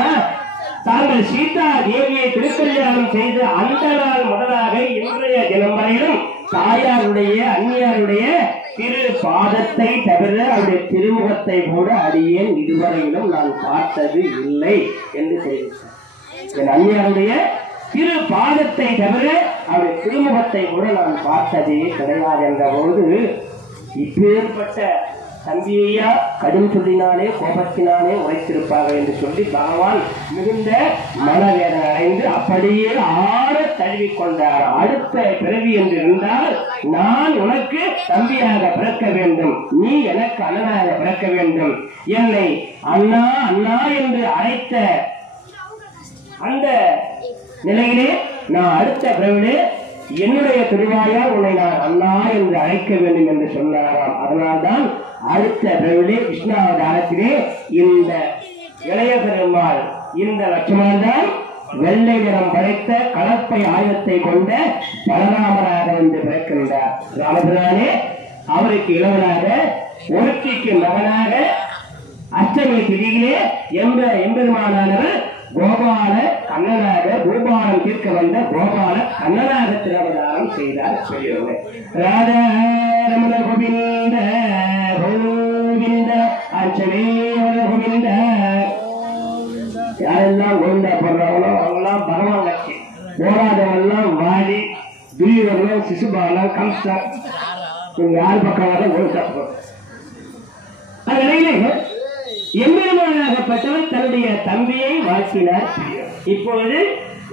தாங்கள் சீதா தேவியை திருக்கல்யாணம் செய்து அந்த நாள் முதலாக இன்றைய தினம் வரையிலும் தாயாருடைய அந்நியாருடைய திரு பாதத்தை தவிர அவருடைய திருமுகத்தை கூட அடியேன் இதுவரையிலும் நான் பார்த்தது இல்லை என்று தெரிவித்தார். என் அந்நியாருடைய திரு பாதத்தை தவிர அவருடைய திருமுகத்தை கூட நான் பார்த்ததே கிடையாது என்ற போது, இப்பேற்பட்ட தம்பியையா கடும் சொல்லினாலே கோபத்தினாலே உரைத்திருப்பார்கள் என்று சொல்லி பகவான் மிகுந்த மனவேதனை அடைந்து அப்படியே ஆற தழுவிக்கொண்டார். அடுத்த பிறவி என்று இருந்தால் நான் உனக்கு தம்பியாக பிறக்க வேண்டும், நீ எனக்கு அண்ணனாக பிறக்க வேண்டும், என்னை அண்ணா அண்ணா என்று அழைத்த அந்த நிலையிலே நான் அடுத்த பிறவிலே என்னுடைய திருவாயால் உன்னை நான் அண்ணா என்று அழைக்க வேண்டும் என்று சொன்னாராம். அதனால்தான் அடுத்த பிறவிலே கிருஷ்ணாவதாரத்திலே இந்த இளைய பெருமாள் இந்த லட்சுமணன் தான் வெள்ளை நிறம் படைத்த கலப்பை ஆயுதத்தை கொண்ட பலராமராக வந்து பிறக்கின்றார். ராமபிரானே அவருக்கு இளவனாக, ஒருத்திக்கு மகனாக அஷ்டமி திதியிலே எம்பெருமானவர் கோபால கண்ணனாக பூபாலம் தீர்க்க வந்த கோபால கண்ணனாக திருவதாரம் செய்தார். ராதா ரமண கோவிந்த கோவிந்த அஞ்சலேவர கோவிந்த. யாரெல்லாம் கோவிந்தா போடுறாங்களோ அவங்கெல்லாம் பகவான் லட்சி, போராதவெல்லாம் வாடி, துரியவர்களும் சிசுபாலம் கம்சன், யார் பக்கமாக கோவிந்தா போடுறோம். அந்த நிலையிலே எம்பெருமானாகப்பட்டவர் தன்னுடைய தம்பியை வாழ்த்தினார். இப்பொழுது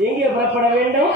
எங்கே புறப்பட வேண்டும்?